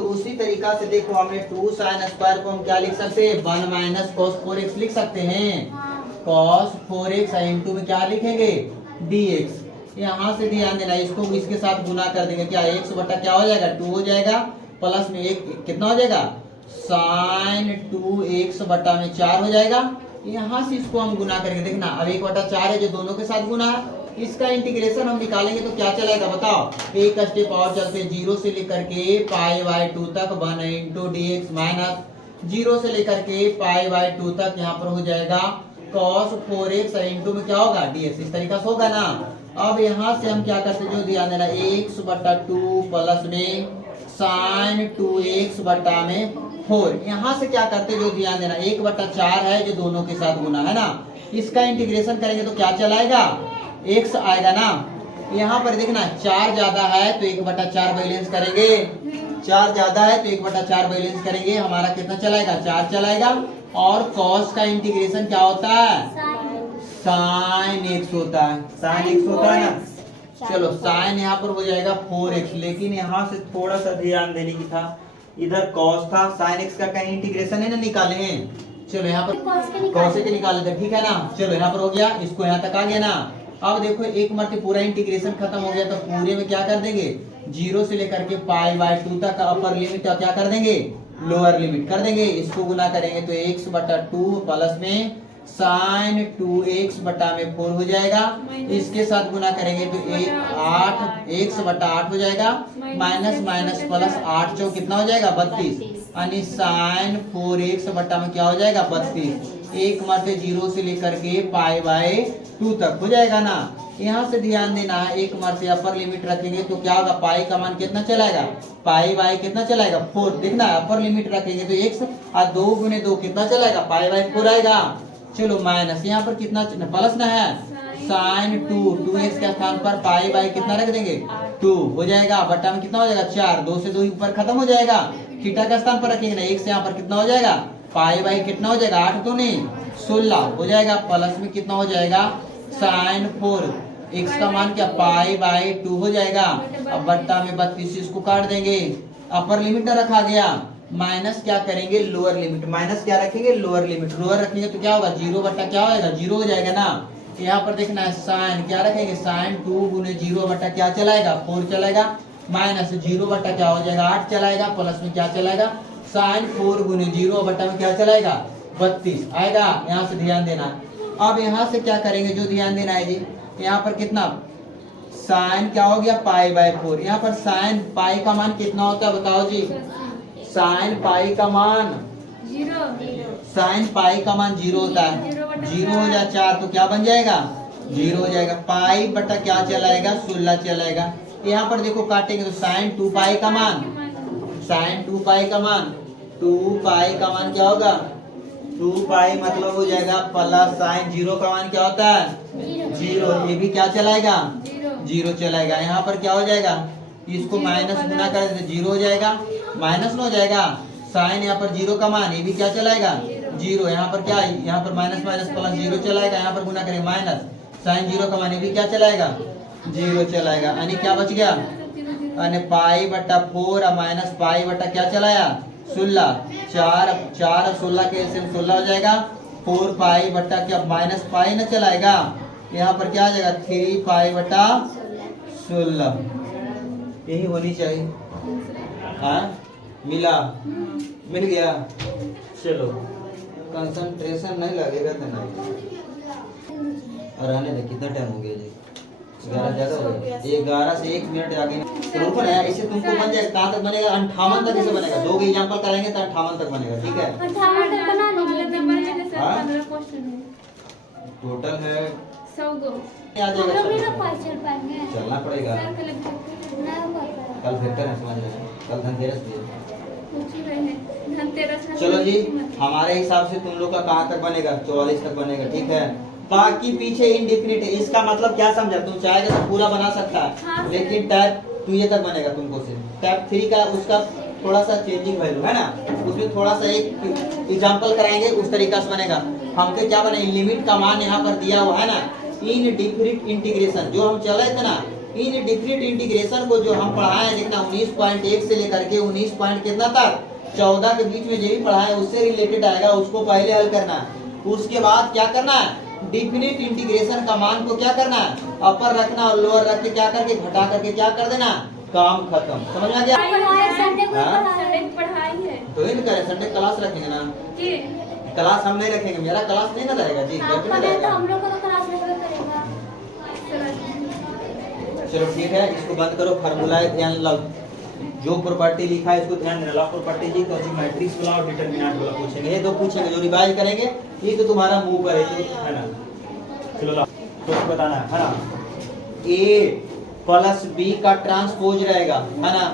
तो उसी तरीका से देखो हमने 2 sin स्क्वायर को हम क्या लिख सकते हैं 1 माइनस cos 4x लिख सकते हैं। cos 4x इंटू में क्या लिखेंगे dx। यहाँ से ध्यान देना इसको इसके साथ गुना कर देंगे क्या x बटा क्या हो जाएगा 2 हो जाएगा प्लस में एक कितना हो जाएगा sin 2x बटा में 4 हो जाएगा। यहाँ से इसको हम गुना करेंगे देखना अब 1 बटा 4 है जो दोनों के साथ गुना है इसका इंटीग्रेशन हम निकालेंगे तो क्या चलेगा बताओ। एक स्टेप और चलते 0 से लेकर के पाई बाई 2 तक 1 इंटू dx माइनस 0 से लेकर के पाई बाई 2 तक यहाँ पर हो जाएगा cos 4x इंटू में क्या होगा dx। इस तरीका से होगा ना। अब यहाँ से हम क्या करते जो ध्यान देना x बटा 2 प्लस में sin 2x बटा में 4। यहाँ से क्या करते जो ध्यान देना 1 बटा 4 है जो दोनों के साथ गुना है ना इसका इंटीग्रेशन करेंगे तो क्या चलाएगा x आएगा ना। यहाँ पर देखना 4 ज्यादा है तो 1 बटा 4 बैलेंस करेंगे 4 ज्यादा है तो 1 बटा 4 बैलेंस करेंगे हमारा कितना चलाएगा 4 चलाएगा। और cos का इंटीग्रेशन क्या होता है sin x होता है sin x होता है ना। चलो sin यहाँ पर हो जाएगा 4x लेकिन यहाँ से थोड़ा सा ध्यान देने की था इधर cos था sin x का कहीं इंटीग्रेशन है ना निकाले हैं। चलो यहाँ पर cos के निकाले थे ठीक है ना। चलो यहाँ पर हो गया इसको यहाँ तक आ गया ना। अब देखो एक मर्ते पूरा इंटीग्रेशन खत्म हो गया तो पूरे में क्या कर देंगे 0 से लेकर के पाई बाई 2 तक अपर लिमिट क्या कर देंगे लोअर लिमिट कर देंगे। इसको गुना करेंगे तो x बटा 2 प्लस में sin 2x बटा में 4 हो जाएगा। इसके साथ गुना करेंगे तो 8 x बटा 8 हो जाएगा माइनस माइनस प्लस 8 चौ कितना हो जाएगा 32 यानी sin 4x बटा में क्या हो जाएगा 32। एक मर्ते 0 से लेकर के पाई बाई 2 तक हो जाएगा ना। यहाँ से ध्यान देना है एक मर्ते अपर लिमिट रखेंगे तो क्या होगा पाई का मान कितना चलाएगा पाई बाई कितना चलाएगा 4। देखना अपर लिमिट रखेंगे तो x और 2 गुने 2 कितना चलाएगा पाई बाई 4 आएगा। चलो माइनस यहाँ पर कितना प्लस ना है sin 2x के स्थान पर पाई बाई कितना रख देंगे 2 हो जाएगा बटा में कितना हो जाएगा 4 2 से 2 ऊपर खत्म हो जाएगा। थीटा का स्थान पर रखेंगे ना x यहाँ पर कितना हो जाएगा पाई बाई कितना हो जाएगा 8 तो नहीं 16 हो जाएगा प्लस में कितना हो जाएगा sin 4 x का मान क्या पाई बाई 2 हो जाएगा। अब बट्टा में 32 इसको काट देंगे अपर लिमिट ना रखा गया माइनस क्या करेंगे लोअर लिमिट माइनस क्या रखेंगे लोअर लिमिट लोअर रखेंगे तो क्या होगा 0 बट्टा क्या होगा 0 हो जाएगा ना। यहाँ पर देखना है साइन क्या रखेंगे sin 2 गुने 0 बट्टा क्या चलाएगा 4 चलाएगा माइनस 0 बट्टा क्या हो जाएगा 8 चलाएगा प्लस में क्या चलाएगा sin 4 गुने 0 बट्टा में क्या चलाएगा 32 आएगा। यहाँ से ध्यान देना। अब यहाँ से क्या करेंगे जो ध्यान देना है जी यहाँ पर कितना साइन क्या हो गया पाई बाई 4। यहाँ पर साइन पाई का मान कितना होता है बताओ जी साइन पाई का मान 0 साइन पाई का मान 0 होता है 0 हो जाए 4 तो क्या बन जाएगा 0 हो जाएगा पाई बटा क्या चलाएगा 16 चलाएगा। यहाँ पर देखो काटेंगे तो साइन 2 पाई का मान साइन 2 पाई का मान 2 पाई का मान क्या होगा 2 पाई मतलब हो जाएगा प्लस साइन 0 का मान क्या होता है 0 ये भी क्या चलाएगा 0 चलाएगा। यहाँ पर क्या हो जाएगा इसको माइनस गुना कर देते 0 हो जाएगा माइनस में हो जाएगा साइन यहाँ पर 0 का मान ये भी क्या चलाएगा 0। यहाँ पर क्या है यहाँ पर माइनस माइनस प्लस 0 चलाएगा। यहाँ पर गुना करें माइनस साइन 0 का मान ये भी क्या चलाएगा 0 चलाएगा यानी क्या बच गया यानी पाई बटा 4 और माइनस पाई बटा क्या चलाया 16 4 4 16 के एलसीएम 16 हो जाएगा 4 पाई बटा क्या माइनस पाई ना चलाएगा। यहाँ पर क्या आ जाएगा 3 पाई बटा 16 यही होनी चाहिए। हाँ मिला मिल गया। चलो कंसंट्रेशन नहीं लगेगा तो नहीं और आने दे कितना टाइम हो गया जी 11 ज्यादा हो गया 11 से 1 मिनट आगे रुको ना इसे तुमको बन जाएगा कहाँ तक बनेगा 58 तक इसे बनेगा 2 एग्जांपल करेंगे तो 58 तक बनेगा ठीक है। 58 तक बना लेंगे सर हाँ? 15 क्वेश्चन है टोटल है 100 गो आ हम लोग नहीं जाएगा ना पास चल पाएंगे चलना पड़ेगा सर कल ना होगा कल फिर है समझ में कल धनतेरस भी है। पूछ ही रहे हैं धनतेरस में चलो जी हमारे हिसाब से तुम लोग का कहाँ तक बनेगा 44 तक बनेगा ठीक है। बाकी पीछे इनडिफिनिट है इसका मतलब क्या समझा तुम चाहेगा तो पूरा बना सकता है हाँ, लेकिन टाइप 2 ये तक बनेगा तुमको सिर्फ टाइप 3 का उसका थोड़ा सा चेंजिंग वैल्यू है ना उसमें थोड़ा सा एक एग्जांपल कराएंगे उस तरीका से बनेगा। हमके क्या बने लिमिट का मान यहाँ पर दिया हुआ है ना इनडिफिनिट इंटीग्रेशन जो हम चले थे ना इन डिफरेंट इंटीग्रेशन को जो हम पढ़ाए हैं, देखना 19.1 से लेकर के 19 पॉइंट कितना तक 14 के बीच में जो भी पढ़ाए उससे रिलेटेड आएगा, उसको पहले हल करना है। उसके बाद क्या करना है, डिफिनिट इंटीग्रेशन का मान को क्या करना है, अपर रखना और लोअर रख के क्या करके घटा करके क्या कर देना, काम खत्म। समझ में आ गया? संडे को हाँ? पढ़ाई है तो इन करे संडे क्लास रखेंगे ना, कि क्लास हम नहीं रखेंगे, मेरा क्लास नहीं ना रहेगा जी, घर पे नहीं रहेगा। हम लोग को तो क्लास में करेगा। चलो ठीक है, इसको बंद करो। फार्मूला ध्यान लो, जो प्रॉपर्टी लिखा है इसको ध्यान देना। प्रॉपर्टी जी कौन सी, मैट्रिक्स वाला और डिटरमिनेंट वाला पूछेंगे, ये दो पूछेंगे जो रिवाइज करेंगे। ये तो तुम्हारा मुंह पर है ना, चलो ला तो बताना है ना। ए प्लस बी का ट्रांसपोज रहेगा है ना,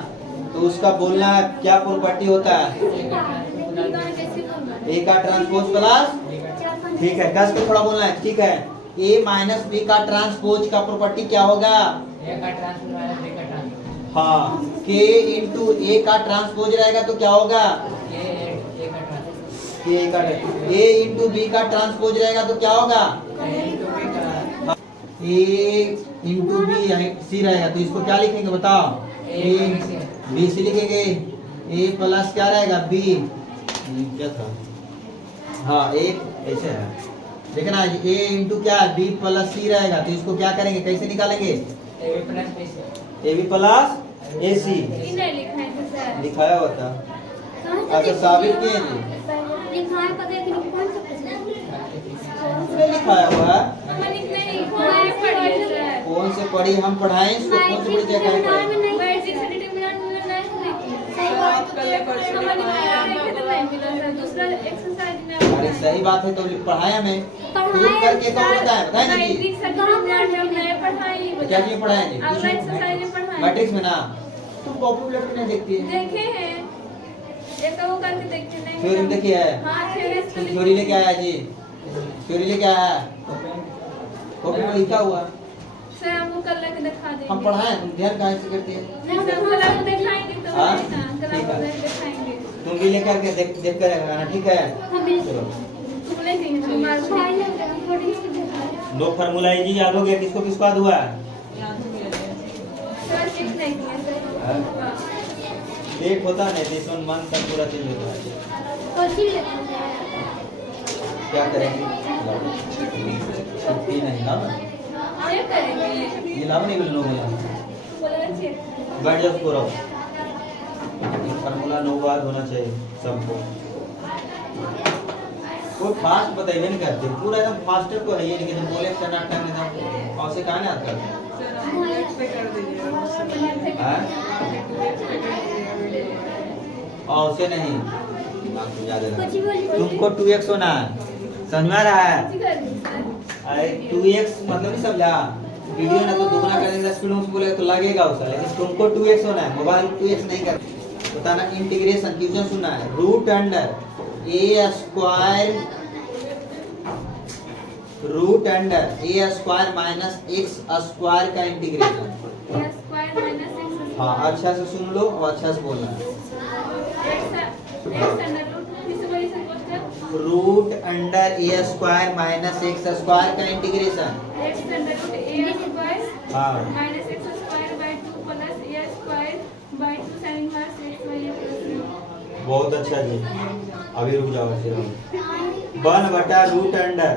तो उसका बोलना है क्या प्रॉपर्टी होता है, ए का ट्रांसपोज प्लस, ठीक है कस के थोड़ा बोलना है, ठीक है। ए माइनस बी का ट्रांसपोज का प्रॉपर्टी क्या होगा, हाँ के इंटू ए का ट्रांसपोज रहेगा तो क्या होगा, ए इंटू बी का ट्रांसपोज रहेगा तो क्या होगा, ए इंटू बी सी रहेगा, तो इसको क्या लिखेंगे बताओ, ए बी सी लिखेंगे। ए प्लस क्या रहेगा बी, क्या था, हाँ एक ऐसे है, देखना ए इंटू क्या बी प्लस सी रहेगा, तो इसको क्या करेंगे, कैसे निकालेंगे, ए बी प्लस ए सी लिखाया हुआ था, अच्छा साबित किए लिखाया हुआ है, कौन से पढ़ी हम पढ़ाएं इसको, कौन से पढ़ी जगह अरे सही बात है, तो पढ़ाया हमें प्रूफ करके तो बताए ना जी, क्या चीज पढ़ाया जी, मैट्रिक्स में ना, तुम कॉपी प्लेट में नहीं देखती है, देखे हैं एक वो करके देखते नहीं, थ्योरी में देखी है, हां तुम थ्योरी लेके आया जी, थ्योरी लेके आया, कॉपी में लिखा हुआ सर हम कल लेके दिखा देंगे, हम पढ़ाए, तुम ध्यान कहाँ से करती है, नहीं सर कल हम दिखाएंगे तो हाँ? कल ठीक हम है। दिखाएंगे, तुम भी लेकर के देख कर आना, ठीक है। चलो तुम ले गए हमारे नो फार्मूला जी याद हो गया, किसको किसको याद हुआ, सर सीख नहीं किया सर, लेट होता नहीं तो इसमें मन तक पूरा चेंज होता है, क्या करेंगे, छुट्टी नहीं ना, क्या करेंगे, ये लाभ नहीं मिलना बोला, बोला चाहिए बैठ जाओ पूरा, फार्मूला 9 बार होना चाहिए सबको, कोई फास्ट बताइए नहीं करते, पूरा एकदम फास्टर को है ये, लेकिन बोले करना टाइम एकदम और से कहाँ याद करते और से नहीं, दिमाग में याद है, तुमको 2x होना है, समझ में आ रहा है, अरे 2x मतलब नहीं समझा, वीडियो ना तो दुगना कर देंगे, स्पीड में बोलेगा तो लगेगा उसका, लेकिन तुमको 2x होना है, मोबाइल 2x नहीं कर बताना। इंटीग्रेशन क्वेश्चन सुनना है, रूट अंडर ए स्क्वायर माइनस एक्स स्क्वायर का इंटीग्रेशन, स्क्वायर माइनस एक्स, हाँ अच्छा से सुन लो और अच्छा से बोलना है, रूट अंडर ए स्क्वायर माइनस एक्स स्क्वायर का इंटीग्रेशन, हाँ बहुत अच्छा जी, अभी रुक जाओ, फिर 1/√अंडर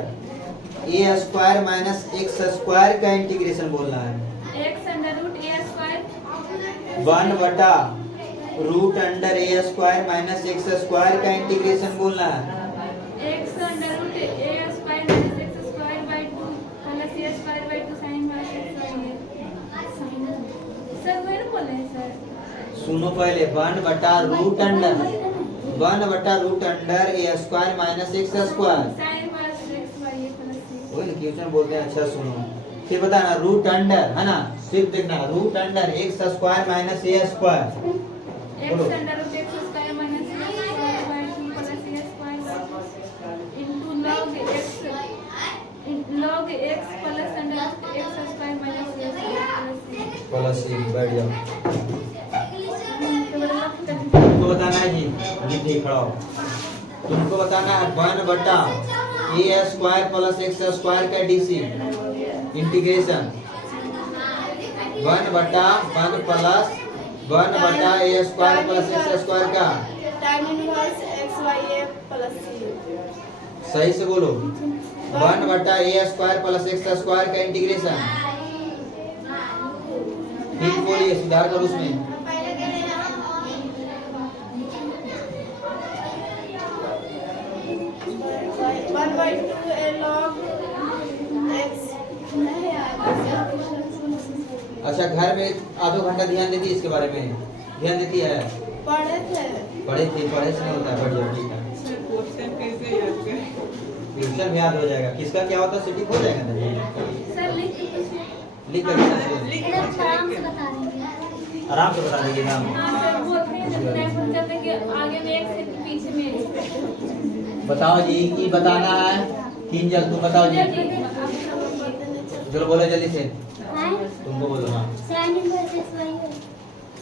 ए स्क्वायर माइनस एक्स स्क्वायर का इंटीग्रेशन बोलना है, 1/√अंडर ए स्क्वायर माइनस एक्स स्क्वायर का इंटीग्रेशन बोलना है, सुनो पहले 1/√अंडर ए स्क्वायर माइनस एक्स स्क्वायर, वही ना क्वेश्चन बोलते हैं, अच्छा सुनो फिर बताना, रूट अंडर है ना, सिर्फ देखना root under x square minus a square, बोलो log x plus under x square minus x plus बैठ जाओ, तुमको बताना है जी, नीचे खड़ा हो, तुमको बताना है 1/ए स्क्वायर प्लस एक्स स्क्वायर का DC integration, one plus one बटा ए स्क्वायर प्लस एक्स स्क्वायर का tan इनवर्स एक्स वाई ए प्लस सी। सही से बोलो। वन बटा ए स्क्वायर प्लस एक्स स्क्वायर का इंटीग्रेशन। ठीक बोलिए, सुधार करो उसमें। One by two A log x. अच्छा, घर में आधो घंटा ध्यान देती है इसके बारे में? ध्यान देती है? पढ़े थे। पढ़े से नहीं होता है, बढ़ जाओ, ठीक है। फ्यूचर में याद हो जाएगा। किसका क्या होता है, सिटी हो जाएगा ना। सर लिख कर आराम से बता देंगे। आराम से बता देंगे नाम। हाँ सर, बोलते हैं जब टाइम हो जाता है कि आगे में एक से पीछे में एक। बताओ जी, की बताना है? तीन जल्द तुम बताओ जी। चलो बोलो जल्दी से। तुमको बोलो। हाँ, साइन इनवर्स एक्स वाई है।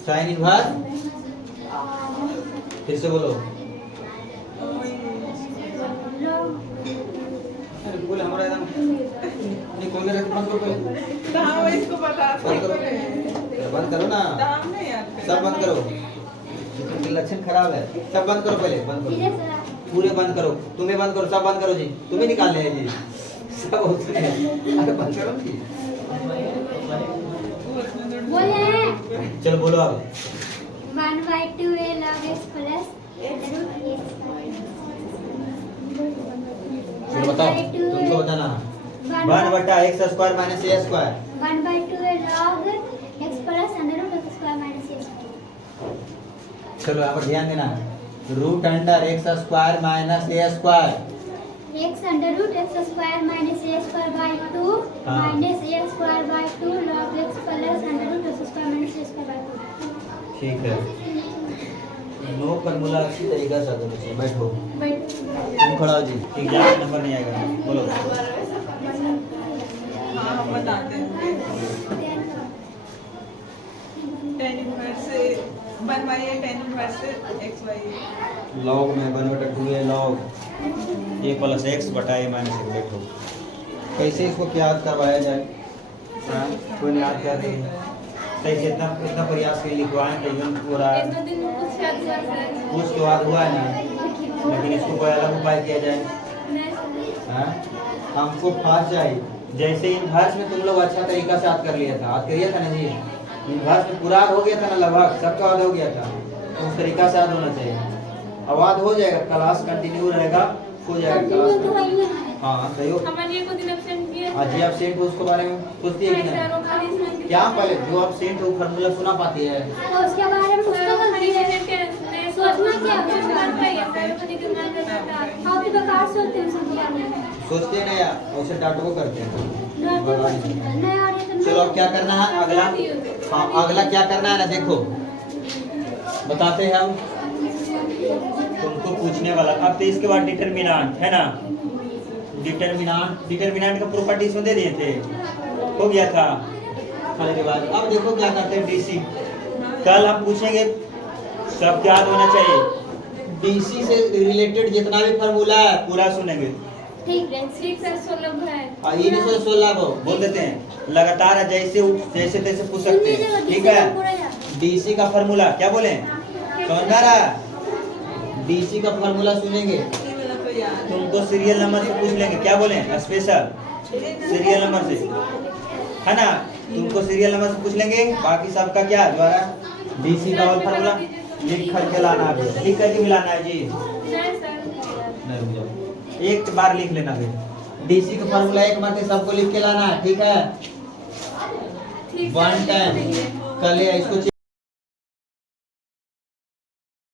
साइन इनवर्स, फिर से बोलो। अरे बोले हमारा एकदम नहीं खोल रहे, बंद करो पहले। कहाँ इसको बता बंद करो, बंद करो ना, दाम नहीं याद कर। सब बंद करो। इनके लक्षण खराब है, सब बंद करो पहले, बंद धीरे करो से पूरे बंद करो। तुम्हें बंद करो, सब बंद करो जी। तुम्हें निकालने हैं जी, सब होते हैं। अरे बंद करो जी। बोले चलो बोलो अब। 1/2 a log x प्लस चलो बताओ, तुमको बताना। वन बटा x square minus a square. 1/2 a log x plus under root x square minus a square. चलो यहाँ पर ध्यान देना। Root under x square minus a square. x under root x square minus a square by 2 हाँ। Minus a square by 2 log x plus under root x square minus a square by 2। ठीक है, नो फॉर्मूला अच्छी तरीके से आता है। बैठो, तुम खड़ा हो जी। एग्जाम में नंबर नहीं आएगा, बोलो। हाँ हम बताते हैं। tan inverse 1/a tan inverse x y। Log में 1/2 लॉग ए प्लस एक्स बटा ए माइनस एक्स। देखो कैसे इसको क्या याद करवाया जाए। हाँ, कोई नहीं याद कर रही है। सही से इतना प्रयास के लिखवाएं तो इवन पूरा एक दो दिन में कुछ याद हुआ सर। कुछ तो याद हुआ है ना, लेकिन इसको कोई अलग उपाय किया जाए। नहीं सर। हाँ, हमको फास्ट चाहिए। जैसे इनवर्स में तुम लोग अच्छा तरीका से याद कर लिया था, याद करिए था ना जी। इनवर्स में पूरा याद हो गया था ना, लगभग सबका याद हो गया था। तो उस तरीका से याद होना चाहिए। अब याद हो जाएगा, क्लास कंटिन्यू रहेगा, हो जाएगा क्लास। हाँ सही हो। हमारे ये को दिन एब्सेंट किया। आज जी एब्सेंट हो, उसके बारे में पूछती है कि नहीं सर, नहीं? वो खाली इसमें क्या पहले जो एब्सेंट हो फॉर्मूला सुना पाती है? तो उसके बारे में सर, वो उसको खाली इसमें क्या नहीं सोचना क्या है? कर पाएंगे सर, वो नहीं दिमाग में रहता है। आप तो बेकार सोचते हैं सब याद नहीं। सोचते नहीं यार, उसे डांट को करते हैं। नहीं आ रही तो चलो अब क्या करना है अगला? हाँ, अगला क्या करना है ना, देखो बताते हैं हम तुमको पूछने वाला। अब तो इसके बाद डिटरमिनेंट है ना, डिटरमिनेंट का प्रॉपर्टी सुन दे दिए थे, हो गया था खाली के बाद। अब देखो क्या करते हैं, डीसी। कल हम पूछेंगे, सब याद होना चाहिए। डीसी से रिलेटेड जितना भी फार्मूला है पूरा सुनेंगे। ठीक है। ठीक सर, 16 है। ये नहीं 16 बोल देते हैं, लगातार जैसे जैसे तैसे पूछ सकते हैं, ठीक है। डीसी का फार्मूला क्या बोले, समझ रहा? डीसी का फार्मूला सुनेंगे, ये वाला तो याद है। तुमको सीरियल नंबर से पूछ लेंगे। क्या बोले, स्पेशल सीरियल नंबर से, है ना? तुमको सीरियल नंबर से पूछ लेंगे। बाकी सबका क्या द्वारा डीसी का और फार्मूला लिख करके लाना है, लिख करके मिलाना है जी। नहीं सर। नहीं रुक जाओ, एक बार लिख लेना फिर। डीसी का फार्मूला एक बार सबको लिख के लाना है, ठीक है। ठीक वन टाइम है। कल इसको